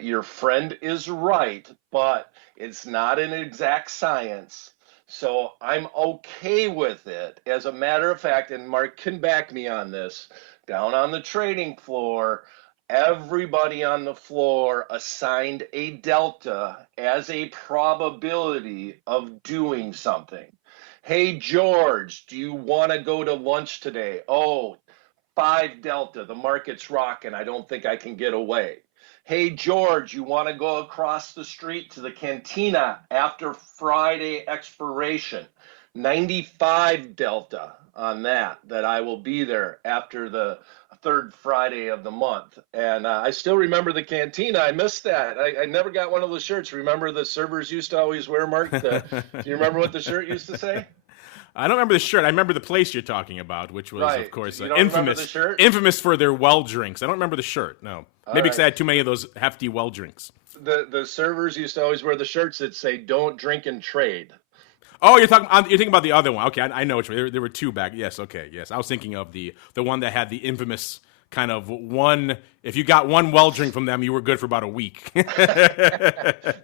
your friend is right, but it's not an exact science. So I'm okay with it. As a matter of fact, and Mark can back me on this, down on the trading floor, everybody on the floor assigned a delta as a probability of doing something. Hey, George, do you want to go to lunch today? Oh, 5 delta, the market's rocking. I don't think I can get away. Hey, George, you want to go across the street to the cantina after Friday expiration? 95 delta on that I will be there after the third Friday of the month. And I still remember the cantina. I missed that. I never got one of those shirts. Remember the servers used to always wear, Mark? Do you remember what the shirt used to say? I don't remember the shirt. I remember the place you're talking about, which was, right. Of course, infamous for their well drinks. I don't remember the shirt, no. Maybe because I had too many of those hefty well drinks. The servers used to always wear the shirts that say, don't drink and trade. Oh, you're thinking about the other one. Okay, I know which one. There were two back. Yes, okay, yes. I was thinking of the one that had the infamous kind of one. If you got one well drink from them, you were good for about a week. Yeah,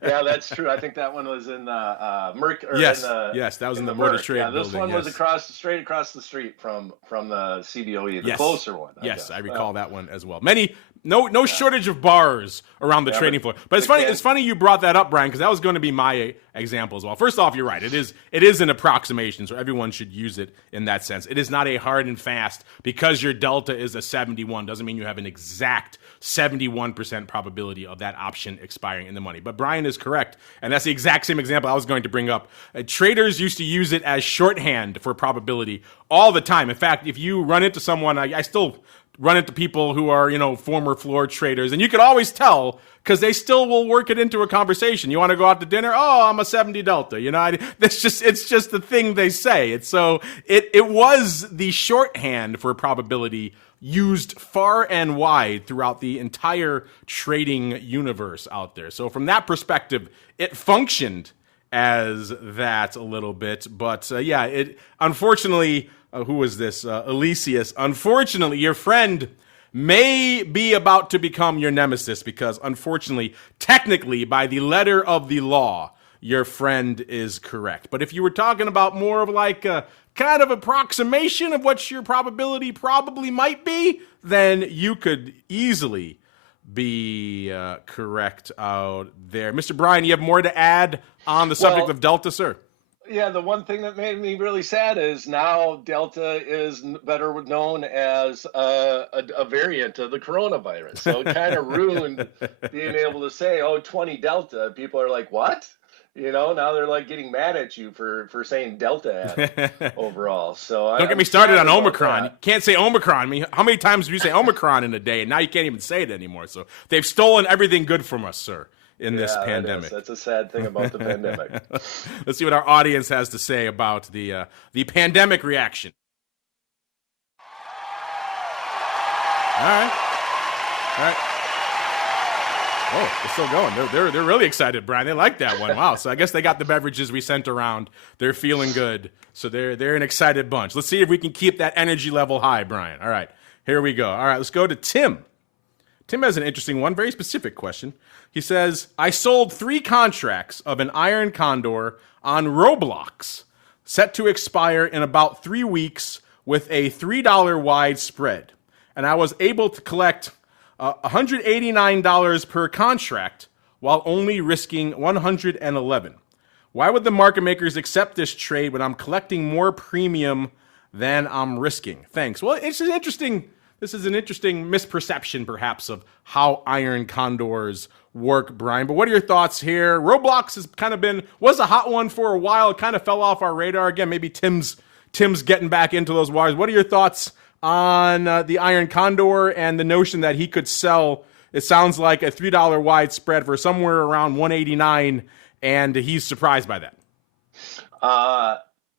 that's true. I think that one was in Merc. Yes, that was in the Mortar Trade building. Yeah, this one was straight across the street from the Cboe, the closer one. I recall that one as well. No shortage of bars around the trading floor. But it's funny. It's funny you brought that up, Brian, because that was going to be my example as well. First off, you're right. It is an approximation, so everyone should use it in that sense. It is not a hard and fast. Because your delta is a 71 doesn't mean you have an exact 71% probability of that option expiring in the money. But Brian is correct, and that's the exact same example I was going to bring up. Traders used to use it as shorthand for probability all the time. In fact, if you run into someone, I still run into people who are, former floor traders, and you can always tell because they still will work it into a conversation. You want to go out to dinner? Oh, I'm a 70 delta. It's just the thing they say. It was the shorthand for probability used far and wide throughout the entire trading universe out there. So from that perspective, it functioned as that a little bit. But it unfortunately, who was this? Elysius. Unfortunately, your friend may be about to become your nemesis because unfortunately, technically, by the letter of the law, your friend is correct. But if you were talking about more of like a kind of approximation of what your probability probably might be, then you could easily be correct out there. Mr. Brian, you have more to add on the subject of delta, sir? Yeah, the one thing that made me really sad is now delta is better known as a variant of the coronavirus. So it kind of ruined being able to say, 20 delta. People are like, what? Now they're like getting mad at you for saying delta overall. So don't get me started on Omicron. You can't say Omicron. How many times do you say Omicron in a day? And now you can't even say it anymore. So they've stolen everything good from us, sir, in this pandemic. That's a sad thing about the pandemic. Let's see what our audience has to say about the pandemic reaction. All right. Oh, they're still going. They're really excited, Brian. They like that one. Wow. So I guess they got the beverages we sent around. They're feeling good. So they're an excited bunch. Let's see if we can keep that energy level high, Brian. All right. Here we go. All right, let's go to Tim. Tim has an interesting one, very specific question. He says, I sold 3 contracts of an iron condor on Roblox, set to expire in about 3 weeks with a $3 wide spread. And I was able to collect $189 per contract while only risking $111. Why would the market makers accept this trade when I'm collecting more premium than I'm risking. Thanks. Well, it's an interesting. This is an interesting misperception, perhaps, of how iron condors work, Brian. But what are your thoughts here? Roblox has kind of was a hot one for a while. It kind of fell off our radar again. Maybe Tim's getting back into those waters. What are your thoughts on the iron condor and the notion that he could sell? It sounds like a $3 wide spread for somewhere around 189, and he's surprised by that.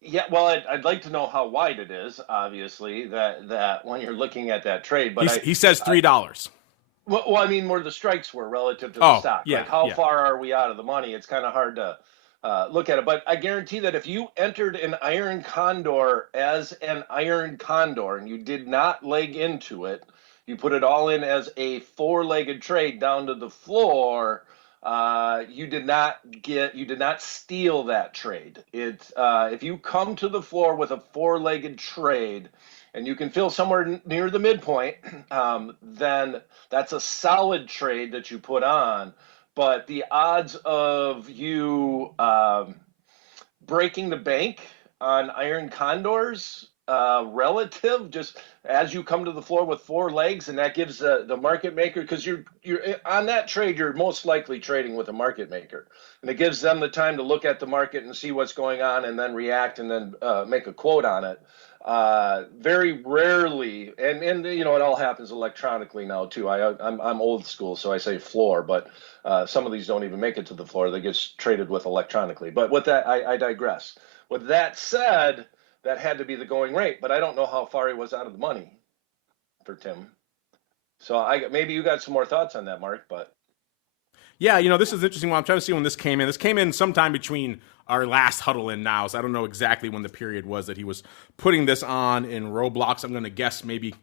Yeah, well, I'd like to know how wide it is. Obviously, that when you're looking at that trade, but he says $3. Well, I mean, where the strikes were relative to the stock. Yeah, like how far are we out of the money? It's kind of hard to look at it. But I guarantee that if you entered an iron condor as an iron condor and you did not leg into it, you put it all in as a four-legged trade down to the floor. You did not steal that trade. If you come to the floor with a four-legged trade and you can fill somewhere near the midpoint, then that's a solid trade that you put on. But the odds of you breaking the bank on iron condors relative, just as you come to the floor with four legs, and that gives the market maker, because you're on that trade, you're most likely trading with a market maker, and it gives them the time to look at the market and see what's going on and then react and then make a quote on it. Very rarely, and it all happens electronically now too. I'm old school, so I say floor, but some of these don't even make it to the floor. They get traded with electronically. But with that, I digress. With that said, that had to be the going rate, but I don't know how far he was out of the money for Tim. So maybe you got some more thoughts on that, Mark, but. Yeah, this is interesting. I'm trying to see when this came in. This came in sometime between our last huddle and now, so I don't know exactly when the period was that he was putting this on in Roblox. I'm going to guess maybe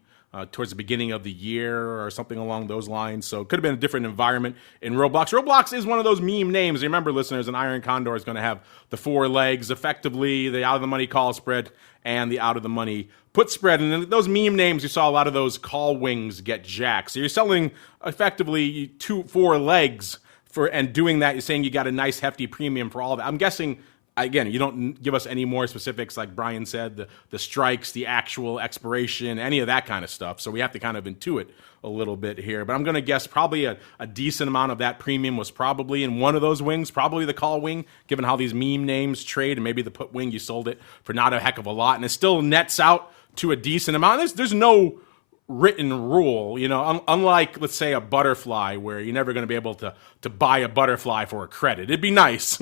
towards the beginning of the year or something along those lines. So it could have been a different environment in Roblox. Roblox is one of those meme names. Remember, listeners, an iron condor is going to have the four legs, effectively the out-of-the-money call spread and the out-of-the-money put spread. And those meme names, you saw a lot of those call wings get jacked. So you're selling effectively four legs and doing that. You're saying you got a nice hefty premium for all of that. I'm guessing, again, you don't give us any more specifics, like Brian said, the strikes, the actual expiration, any of that kind of stuff. So we have to kind of intuit a little bit here. But I'm going to guess probably a decent amount of that premium was probably in one of those wings, probably the call wing, given how these meme names trade, and maybe the put wing, you sold it for not a heck of a lot, and it still nets out to a decent amount. There's no written rule, unlike, let's say, a butterfly, where you're never going to be able to buy a butterfly for a credit. It'd be nice,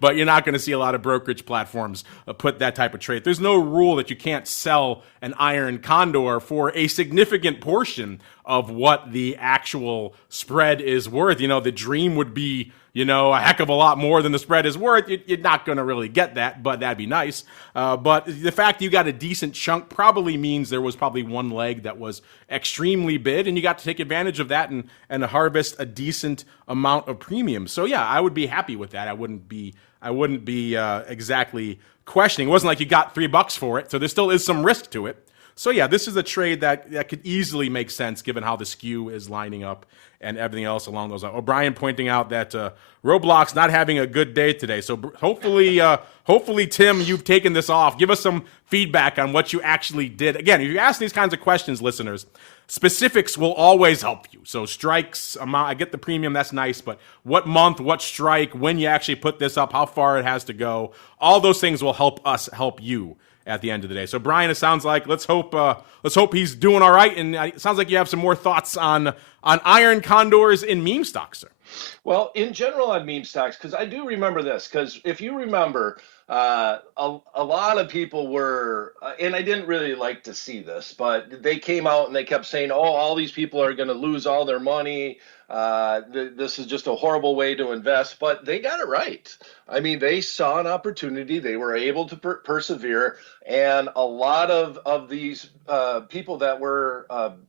but you're not going to see a lot of brokerage platforms put that type of trade. There's no rule that you can't sell an iron condor for a significant portion of what the actual spread is worth. The dream would be, a heck of a lot more than the spread is worth. You're not going to really get that, but that'd be nice. But the fact you got a decent chunk probably means there was probably one leg that was extremely bid, and you got to take advantage of that and harvest a decent amount of premium. So yeah, I would be happy with that. I wouldn't be exactly questioning. It wasn't like you got $3 for it, so there still is some risk to it. So yeah, this is a trade that could easily make sense given how the skew is lining up and everything else along those lines. O'Brien pointing out that Roblox not having a good day today. So hopefully, Tim, you've taken this off. Give us some feedback on what you actually did. Again, if you ask these kinds of questions, listeners, specifics will always help you. So strikes, amount, I get the premium, that's nice, but what month, what strike, when you actually put this up, how far it has to go, all those things will help us help you at the end of the day. So Brian, it sounds like let's hope he's doing all right, and it sounds like you have some more thoughts on iron condors in meme stocks, sir. Well, in general on meme stocks, because I do remember this, because if you remember, a lot of people were, and I didn't really like to see this, but they came out and they kept saying, oh, all these people are going to lose all their money. This is just a horrible way to invest, but they got it right. I mean, they saw an opportunity. They were able to persevere, and a lot of these people that were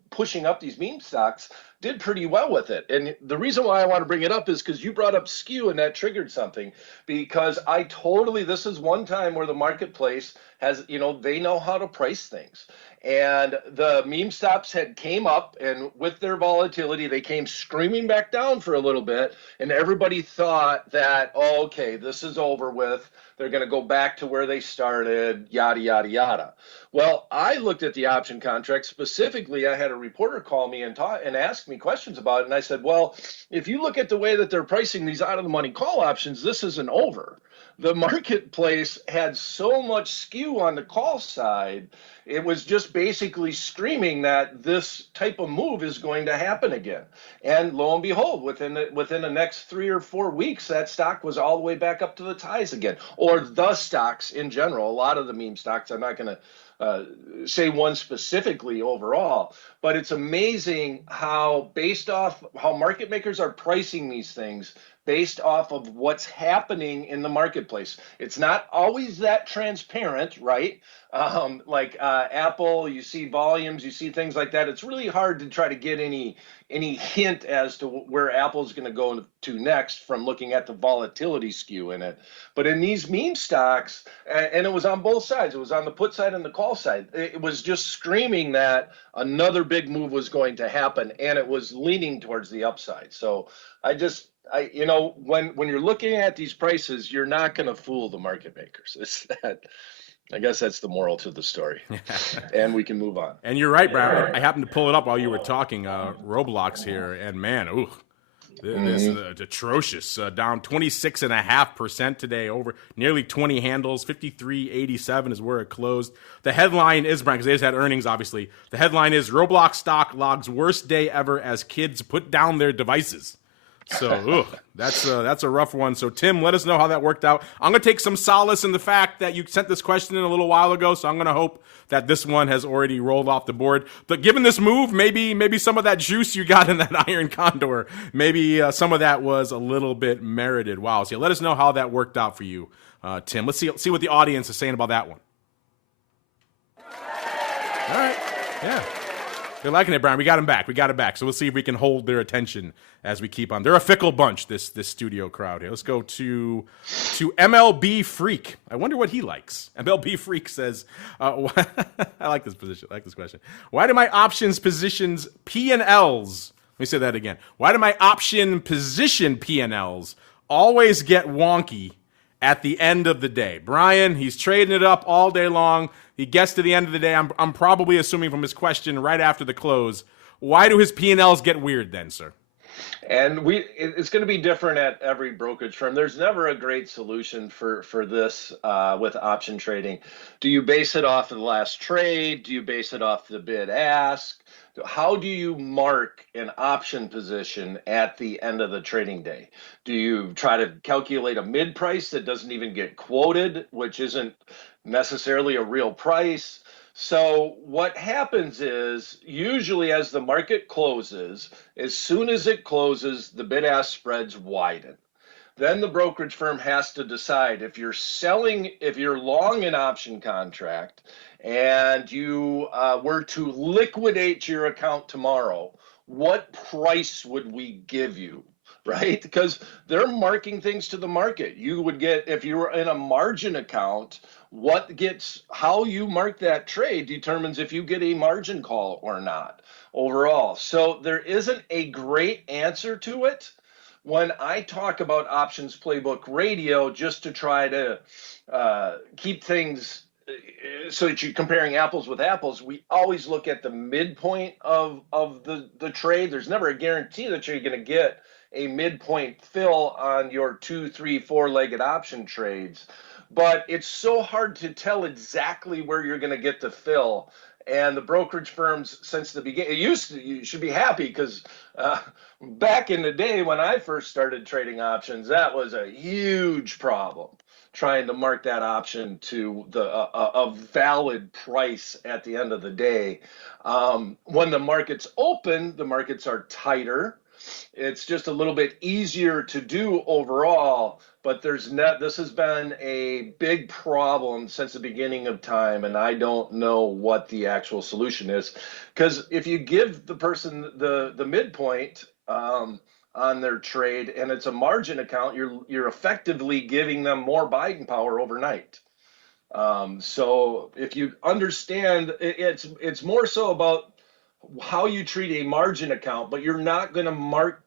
pushing up these meme stocks did pretty well with it. And the reason why I want to bring it up is because you brought up skew, and that triggered something, because this is one time where the marketplace has, they know how to price things. And the meme stocks had came up, and with their volatility, they came screaming back down for a little bit. And everybody thought that, oh, okay, this is over with. They're going to go back to where they started, yada, yada, yada. Well, I looked at the option contract. Specifically, I had a reporter call me and ask me questions about it. And I said, well, if you look at the way that they're pricing these out of the money call options, this isn't over. The marketplace had so much skew on the call side, it was just basically screaming that this type of move is going to happen again. And lo and behold, within the next 3 or 4 weeks, that stock was all the way back up to the ties again, or the stocks in general. A lot of the meme stocks, I'm not going to say one specifically overall, but it's amazing how, based off how market makers are pricing these things, based off of what's happening in the marketplace. It's not always that transparent, right? Like Apple, you see volumes, you see things like that. It's really hard to try to get any hint as to where Apple's going to go to next from looking at the volatility skew in it. But in these meme stocks, and it was on both sides, it was on the put side and the call side, it was just screaming that another big move was going to happen, and it was leaning towards the upside. So when you're looking at these prices, you're not going to fool the market makers. It's that. I guess that's the moral to the story. And we can move on. And you're right, Brian. I happened to pull it up while you were talking Roblox here, and man, this is atrocious. Down 26.5% today, over nearly 20 handles. 53.87 is where it closed. The headline is, Brian, because they just had earnings, obviously. The headline is Roblox stock logs worst day ever as kids put down their devices. So that's a rough one. So Tim, let us know how that worked out. I'm going to take some solace in the fact that you sent this question in a little while ago, so I'm going to hope that this one has already rolled off the board. But given this move, maybe some of that juice you got in that iron condor, maybe some of that was a little bit merited. Wow. So let us know how that worked out for you, Tim. Let's see what the audience is saying about that one. All right. Yeah. They're liking it, Brian. We got it back. So we'll see if we can hold their attention as we keep on. They're a fickle bunch, this studio crowd here. Let's go to MLB Freak. I wonder what he likes. MLB Freak says, I like this position. I like this question. Why do my options positions P&Ls, let me say that again. Why do my option position P&Ls always get wonky at the end of the day? Brian, he's trading it up all day long. He gets to the end of the day. I'm probably assuming from his question right after the close. Why do his P&Ls get weird then, sir? And it's going to be different at every brokerage firm. There's never a great solution for this with option trading. Do you base it off of the last trade? Do you base it off the bid ask? How do you mark an option position at the end of the trading day? Do you try to calculate a mid price that doesn't even get quoted, which isn't necessarily a real price? So what happens is, usually as the market closes, as soon as it closes, the bid-ask spreads widen. Then the brokerage firm has to decide if you're long an option contract and you were to liquidate your account tomorrow, what price would we give you? Right? Because they're marking things to the market. You would get, if you were in a margin account, how you mark that trade determines if you get a margin call or not overall. So there isn't a great answer to it. When I talk about Options Playbook Radio, just to try to keep things so that you're comparing apples with apples, we always look at the midpoint of the trade. There's never a guarantee that you're going to get a midpoint fill on your 2, 3, 4-legged option trades. But it's so hard to tell exactly where you're going to get the fill. And the brokerage firms, since the beginning, you should be happy, because back in the day when I first started trading options, that was a huge problem, trying to mark that option to a valid price at the end of the day. When the markets open, the markets are tighter. It's just a little bit easier to do overall, but this has been a big problem since the beginning of time, and I don't know what the actual solution is. Because if you give the person the midpoint on their trade and it's a margin account, you're effectively giving them more buying power overnight. So if you understand, it's more so about how you treat a margin account, but you're not going to mark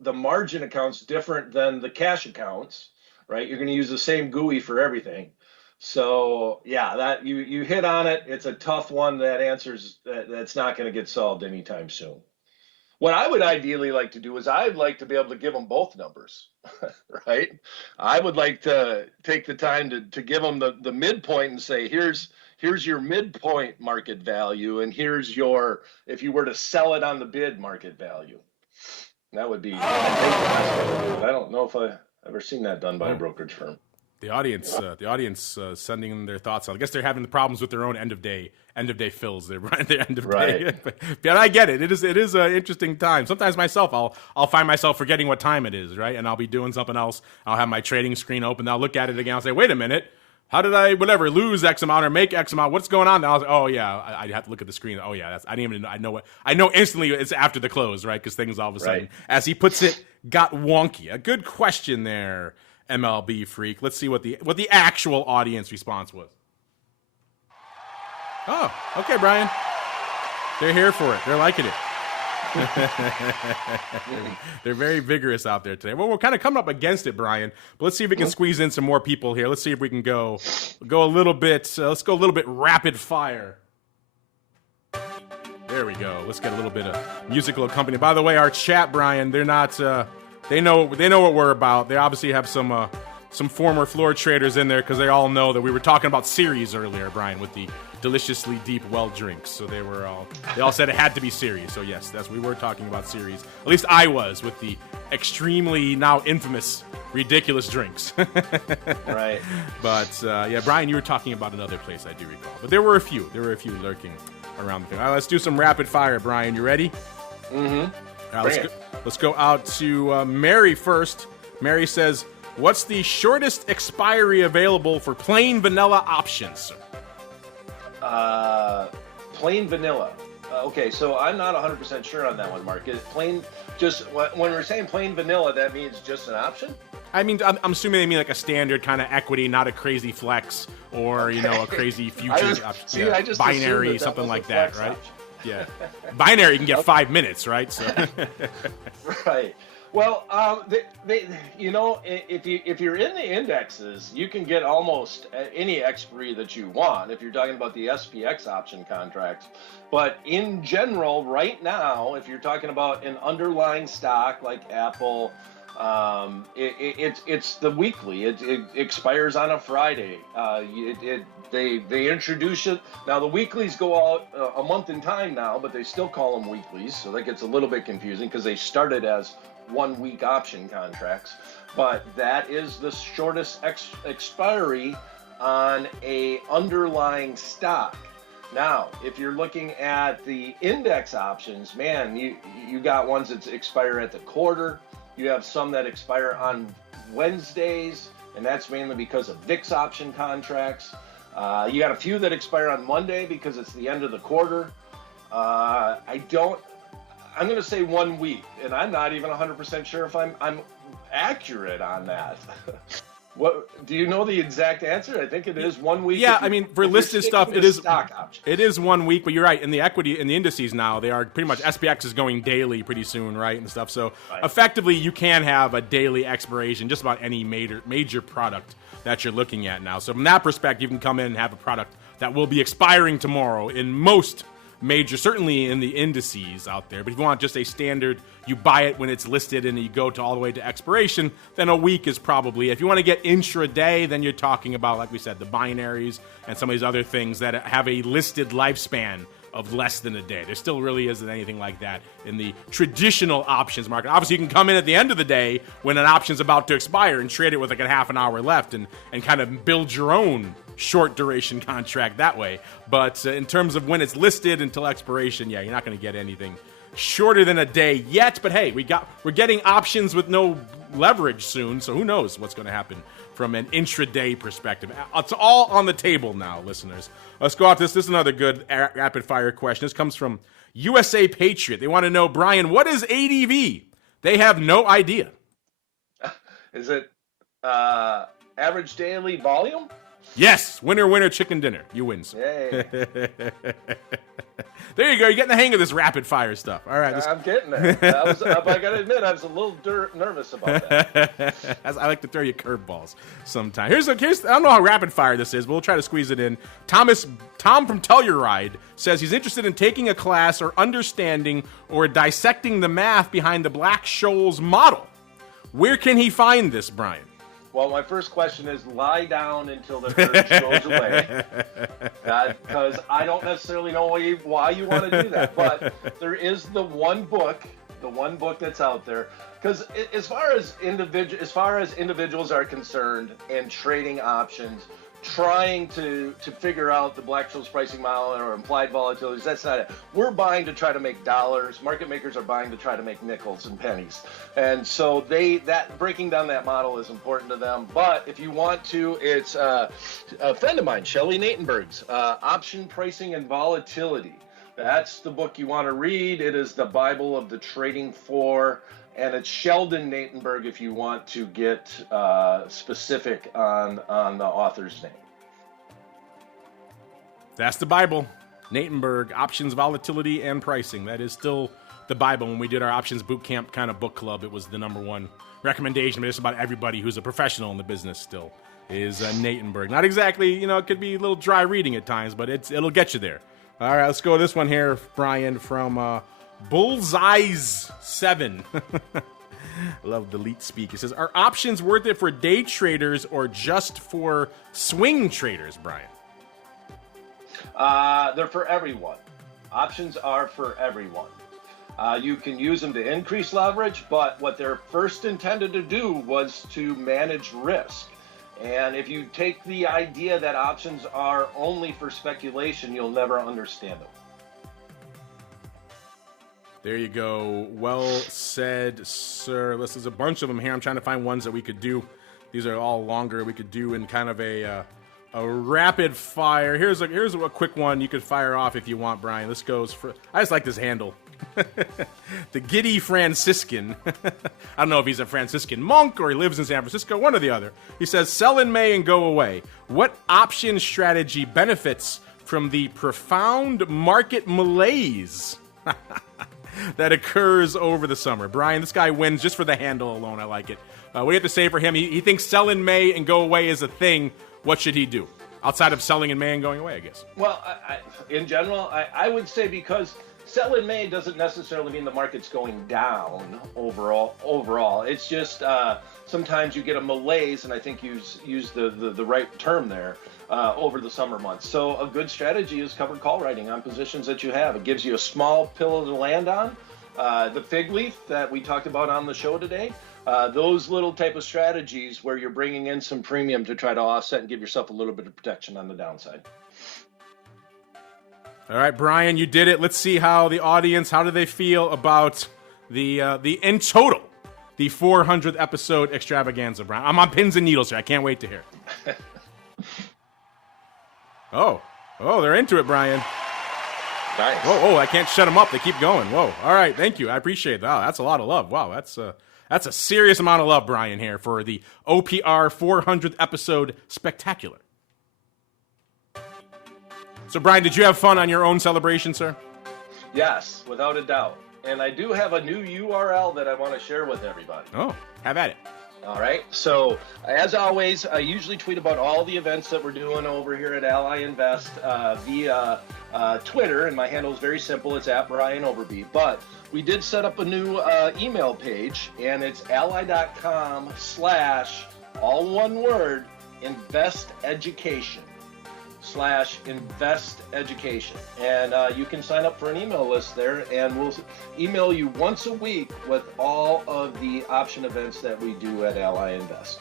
the margin accounts different than the cash accounts, right? You're going to use the same GUI for everything. So yeah, that you hit on it. It's a tough one. That's not going to get solved anytime soon. What I would ideally like to do is I'd like to be able to give them both numbers, right? I would like to take the time to give them the midpoint and say, here's your midpoint market value, and here's your, if you were to sell it on the bid, market value. That would be, I don't know if I've ever seen that done by a brokerage firm. The audience sending their thoughts on. I guess they're having the problems with their own end of day fills. They're running their end of day. But I get it. It is an interesting time. Sometimes myself, I'll find myself forgetting what time it is, right? And I'll be doing something else. I'll have my trading screen open. I'll look at it again. I'll say, wait a minute. How did I lose X amount or make X amount? What's going on? And I was like, oh yeah, I have to look at the screen. Oh yeah, I didn't even know I know instantly it's after the close, right? Because things all of a sudden, as he puts it, got wonky. A good question there, MLB freak. Let's see what the actual audience response was. Oh, okay, Brian. They're here for it. They're liking it. They're very vigorous out there today. Well, we're kind of coming up against it, Brian. But let's see if we can squeeze in some more people here. Let's see if we can go a little bit. Let's go a little bit rapid fire. There we go. Let's get a little bit of musical accompaniment. By the way, our chat, Brian, they're not. They know what we're about. They obviously have some former floor traders in there because they all know that we were talking about series earlier, Brian, with the deliciously deep well drinks. So they all said it had to be series. So yes, we were talking about series. At least I was, with the extremely now infamous ridiculous drinks. Right. But yeah, Brian, you were talking about another place, I do recall. But there were a few lurking around the thing. All right, let's do some rapid fire, Brian. You ready? Mm-hmm. All right, let's go out to Mary first. Mary says, what's the shortest expiry available for plain vanilla options, sir? Plain vanilla. Okay, so I'm not 100% sure on that one, Mark. Is plain, just when we're saying plain vanilla, that means just an option? I mean, I'm assuming they mean like a standard kind of equity, not a crazy flex or, a crazy future binary, something like that, right? Option. Yeah. Binary, you can get 5 minutes, right? So. Right. Well, if you're in the indexes, you can get almost any expiry that you want if you're talking about the SPX option contracts. But in general, right now, if you're talking about an underlying stock like Apple, it's the weekly. It expires on a Friday. They introduce it. Now the weeklies go out a month in time now, but they still call them weeklies, so that gets a little bit confusing because they started as 1 week option contracts. But that is the shortest expiry on a underlying stock. Now, if you're looking at the index options, man, you got ones that expire at the quarter. You have some that expire on Wednesdays, and that's mainly because of VIX option contracts. You got a few that expire on Monday because it's the end of the quarter. I'm going to say 1 week, and I'm not even 100% sure if I'm accurate on that. What do you know the exact answer? I think it is 1 week. Yeah, I mean, for listed stuff, it is stock options. It is 1 week, but you're right. In the equity, in the indices now, they are pretty much, SPX is going daily pretty soon, right, and stuff. So effectively, you can have a daily expiration just about any major product that you're looking at now. So from that perspective, you can come in and have a product that will be expiring tomorrow in most major, certainly in the indices out there. But if you want just a standard, you buy it when it's listed and you go to all the way to expiration, then a week is probably, if you want to get intraday, then you're talking about, like we said, the binaries and some of these other things that have a listed lifespan of less than a day. There still really isn't anything like that in the traditional options market. Obviously, you can come in at the end of the day when an option's about to expire and trade it with like a half an hour left and kind of build your own short duration contract that way. But in terms of when it's listed until expiration, yeah, you're not going to get anything shorter than a day yet. But hey, we're getting options with no leverage soon, so who knows what's going to happen from an intraday perspective. It's all on the table now, listeners. Let's go out this. This is another good rapid fire question. This comes from USA Patriot. They want to know, Brian, what is ADV? They have no idea. Is it average daily volume? Yes, winner, winner, chicken dinner. You win, sir. Yay. There you go. You're getting the hang of this rapid fire stuff. All right. I'm getting there. I got to admit, I was a little nervous about that. I like to throw you curveballs sometimes. Here's I don't know how rapid fire this is, but we'll try to squeeze it in. Tom from Telluride says he's interested in taking a class or understanding or dissecting the math behind the Black Scholes model. Where can he find this, Brian? Well, my first question is lie down until the urge goes away. Because I don't necessarily know why you want to do that. But there is the one book that's out there. Because as far as individuals are concerned and trading options, trying to figure out the Black Scholes pricing model or implied volatilities, that's not it. We're buying to try to make dollars. Market makers are buying to try to make nickels and pennies. And so breaking down that model is important to them. But if you want to, it's a friend of mine, Shelley Natenberg's Option Pricing and Volatility. That's the book you want to read. It is the Bible of the trading floor. And it's Sheldon Natenberg if you want to get specific on the author's name. That's the Bible. Natenberg, Options, Volatility, and Pricing. That is still the Bible. When we did our Options Boot Camp kind of book club, it was the number one recommendation. But just about everybody who's a professional in the business still is Natenberg. Not exactly, it could be a little dry reading at times, but it'll get you there. All right, let's go with this one here, Brian, from Bullseyes 7. Love the elite speak. It says, are options worth it for day traders or just for swing traders, Brian? They're for everyone. Options are for everyone. You can use them to increase leverage, but what they're first intended to do was to manage risk. And if you take the idea that options are only for speculation, you'll never understand them. There you go. Well said, sir. There's a bunch of them here. I'm trying to find ones that we could do. These are all longer. We could do in kind of a rapid fire. Here's a quick one you could fire off if you want, Brian. This goes for. I just like this handle. The Giddy Franciscan. I don't know if he's a Franciscan monk or he lives in San Francisco, one or the other. He says, sell in May and go away. What option strategy benefits from the profound market malaise that occurs over the summer? Brian, this guy wins just for the handle alone. I like it. What do you have to say for him? He thinks sell in May and go away is a thing. What should he do? Outside of selling in May and going away, I guess. Well, in general, I would say because sell in May doesn't necessarily mean the market's going down overall. It's just sometimes you get a malaise, and I think you use the right term there, over the summer months. So a good strategy is covered call writing on positions that you have. It gives you a small pillow to land on. The fig leaf that we talked about on the show today, those little type of strategies where you're bringing in some premium to try to offset and give yourself a little bit of protection on the downside. All right, Brian, you did it. Let's see how the audience, how do they feel about the in total, the 400th episode extravaganza, Brian? I'm on pins and needles here. I can't wait to hear. Oh, they're into it, Brian. Nice. Oh, I can't shut them up. They keep going. Whoa. All right, thank you. I appreciate that. Wow, that's a lot of love. Wow, that's a serious amount of love, Brian, here for the OPR 400th episode spectacular. So, Brian, did you have fun on your own celebration, sir? Yes, without a doubt. And I do have a new URL that I want to share with everybody. Oh, have at it. All right. So, as always, I usually tweet about all the events that we're doing over here at Ally Invest via Twitter, and my handle is very simple. It's @BrianOverby. But we did set up a new email page, and it's ally.com/ all one word, investeducation. /investeducation. And you can sign up for an email list there, and we'll email you once a week with all of the option events that we do at Ally Invest.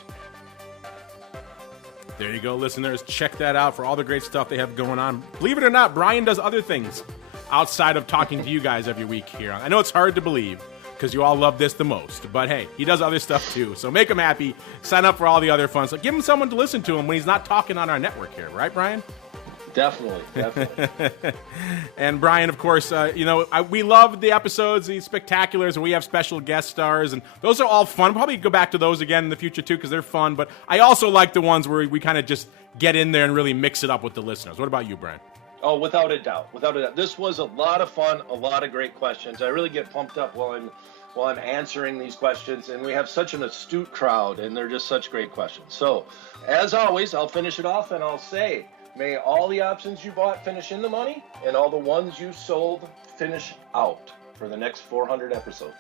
There you go, listeners. Check that out for all the great stuff they have going on. Believe it or not, Brian does other things outside of talking to you guys every week here. I know it's hard to believe because you all love this the most, but hey, he does other stuff too. So make him happy. Sign up for all the other fun stuff. Give him someone to listen to him when he's not talking on our network here. Right, Brian? Definitely. And Brian, of course, we love the episodes, these spectaculars, and we have special guest stars, and those are all fun. Probably go back to those again in the future too, because they're fun. But I also like the ones where we kind of just get in there and really mix it up with the listeners. What about you, Brian? Oh, without a doubt. This was a lot of fun, a lot of great questions. I really get pumped up while I'm answering these questions, and we have such an astute crowd, and they're just such great questions. So, as always, I'll finish it off, and I'll say, may all the options you bought finish in the money, and all the ones you sold finish out for the next 400 episodes.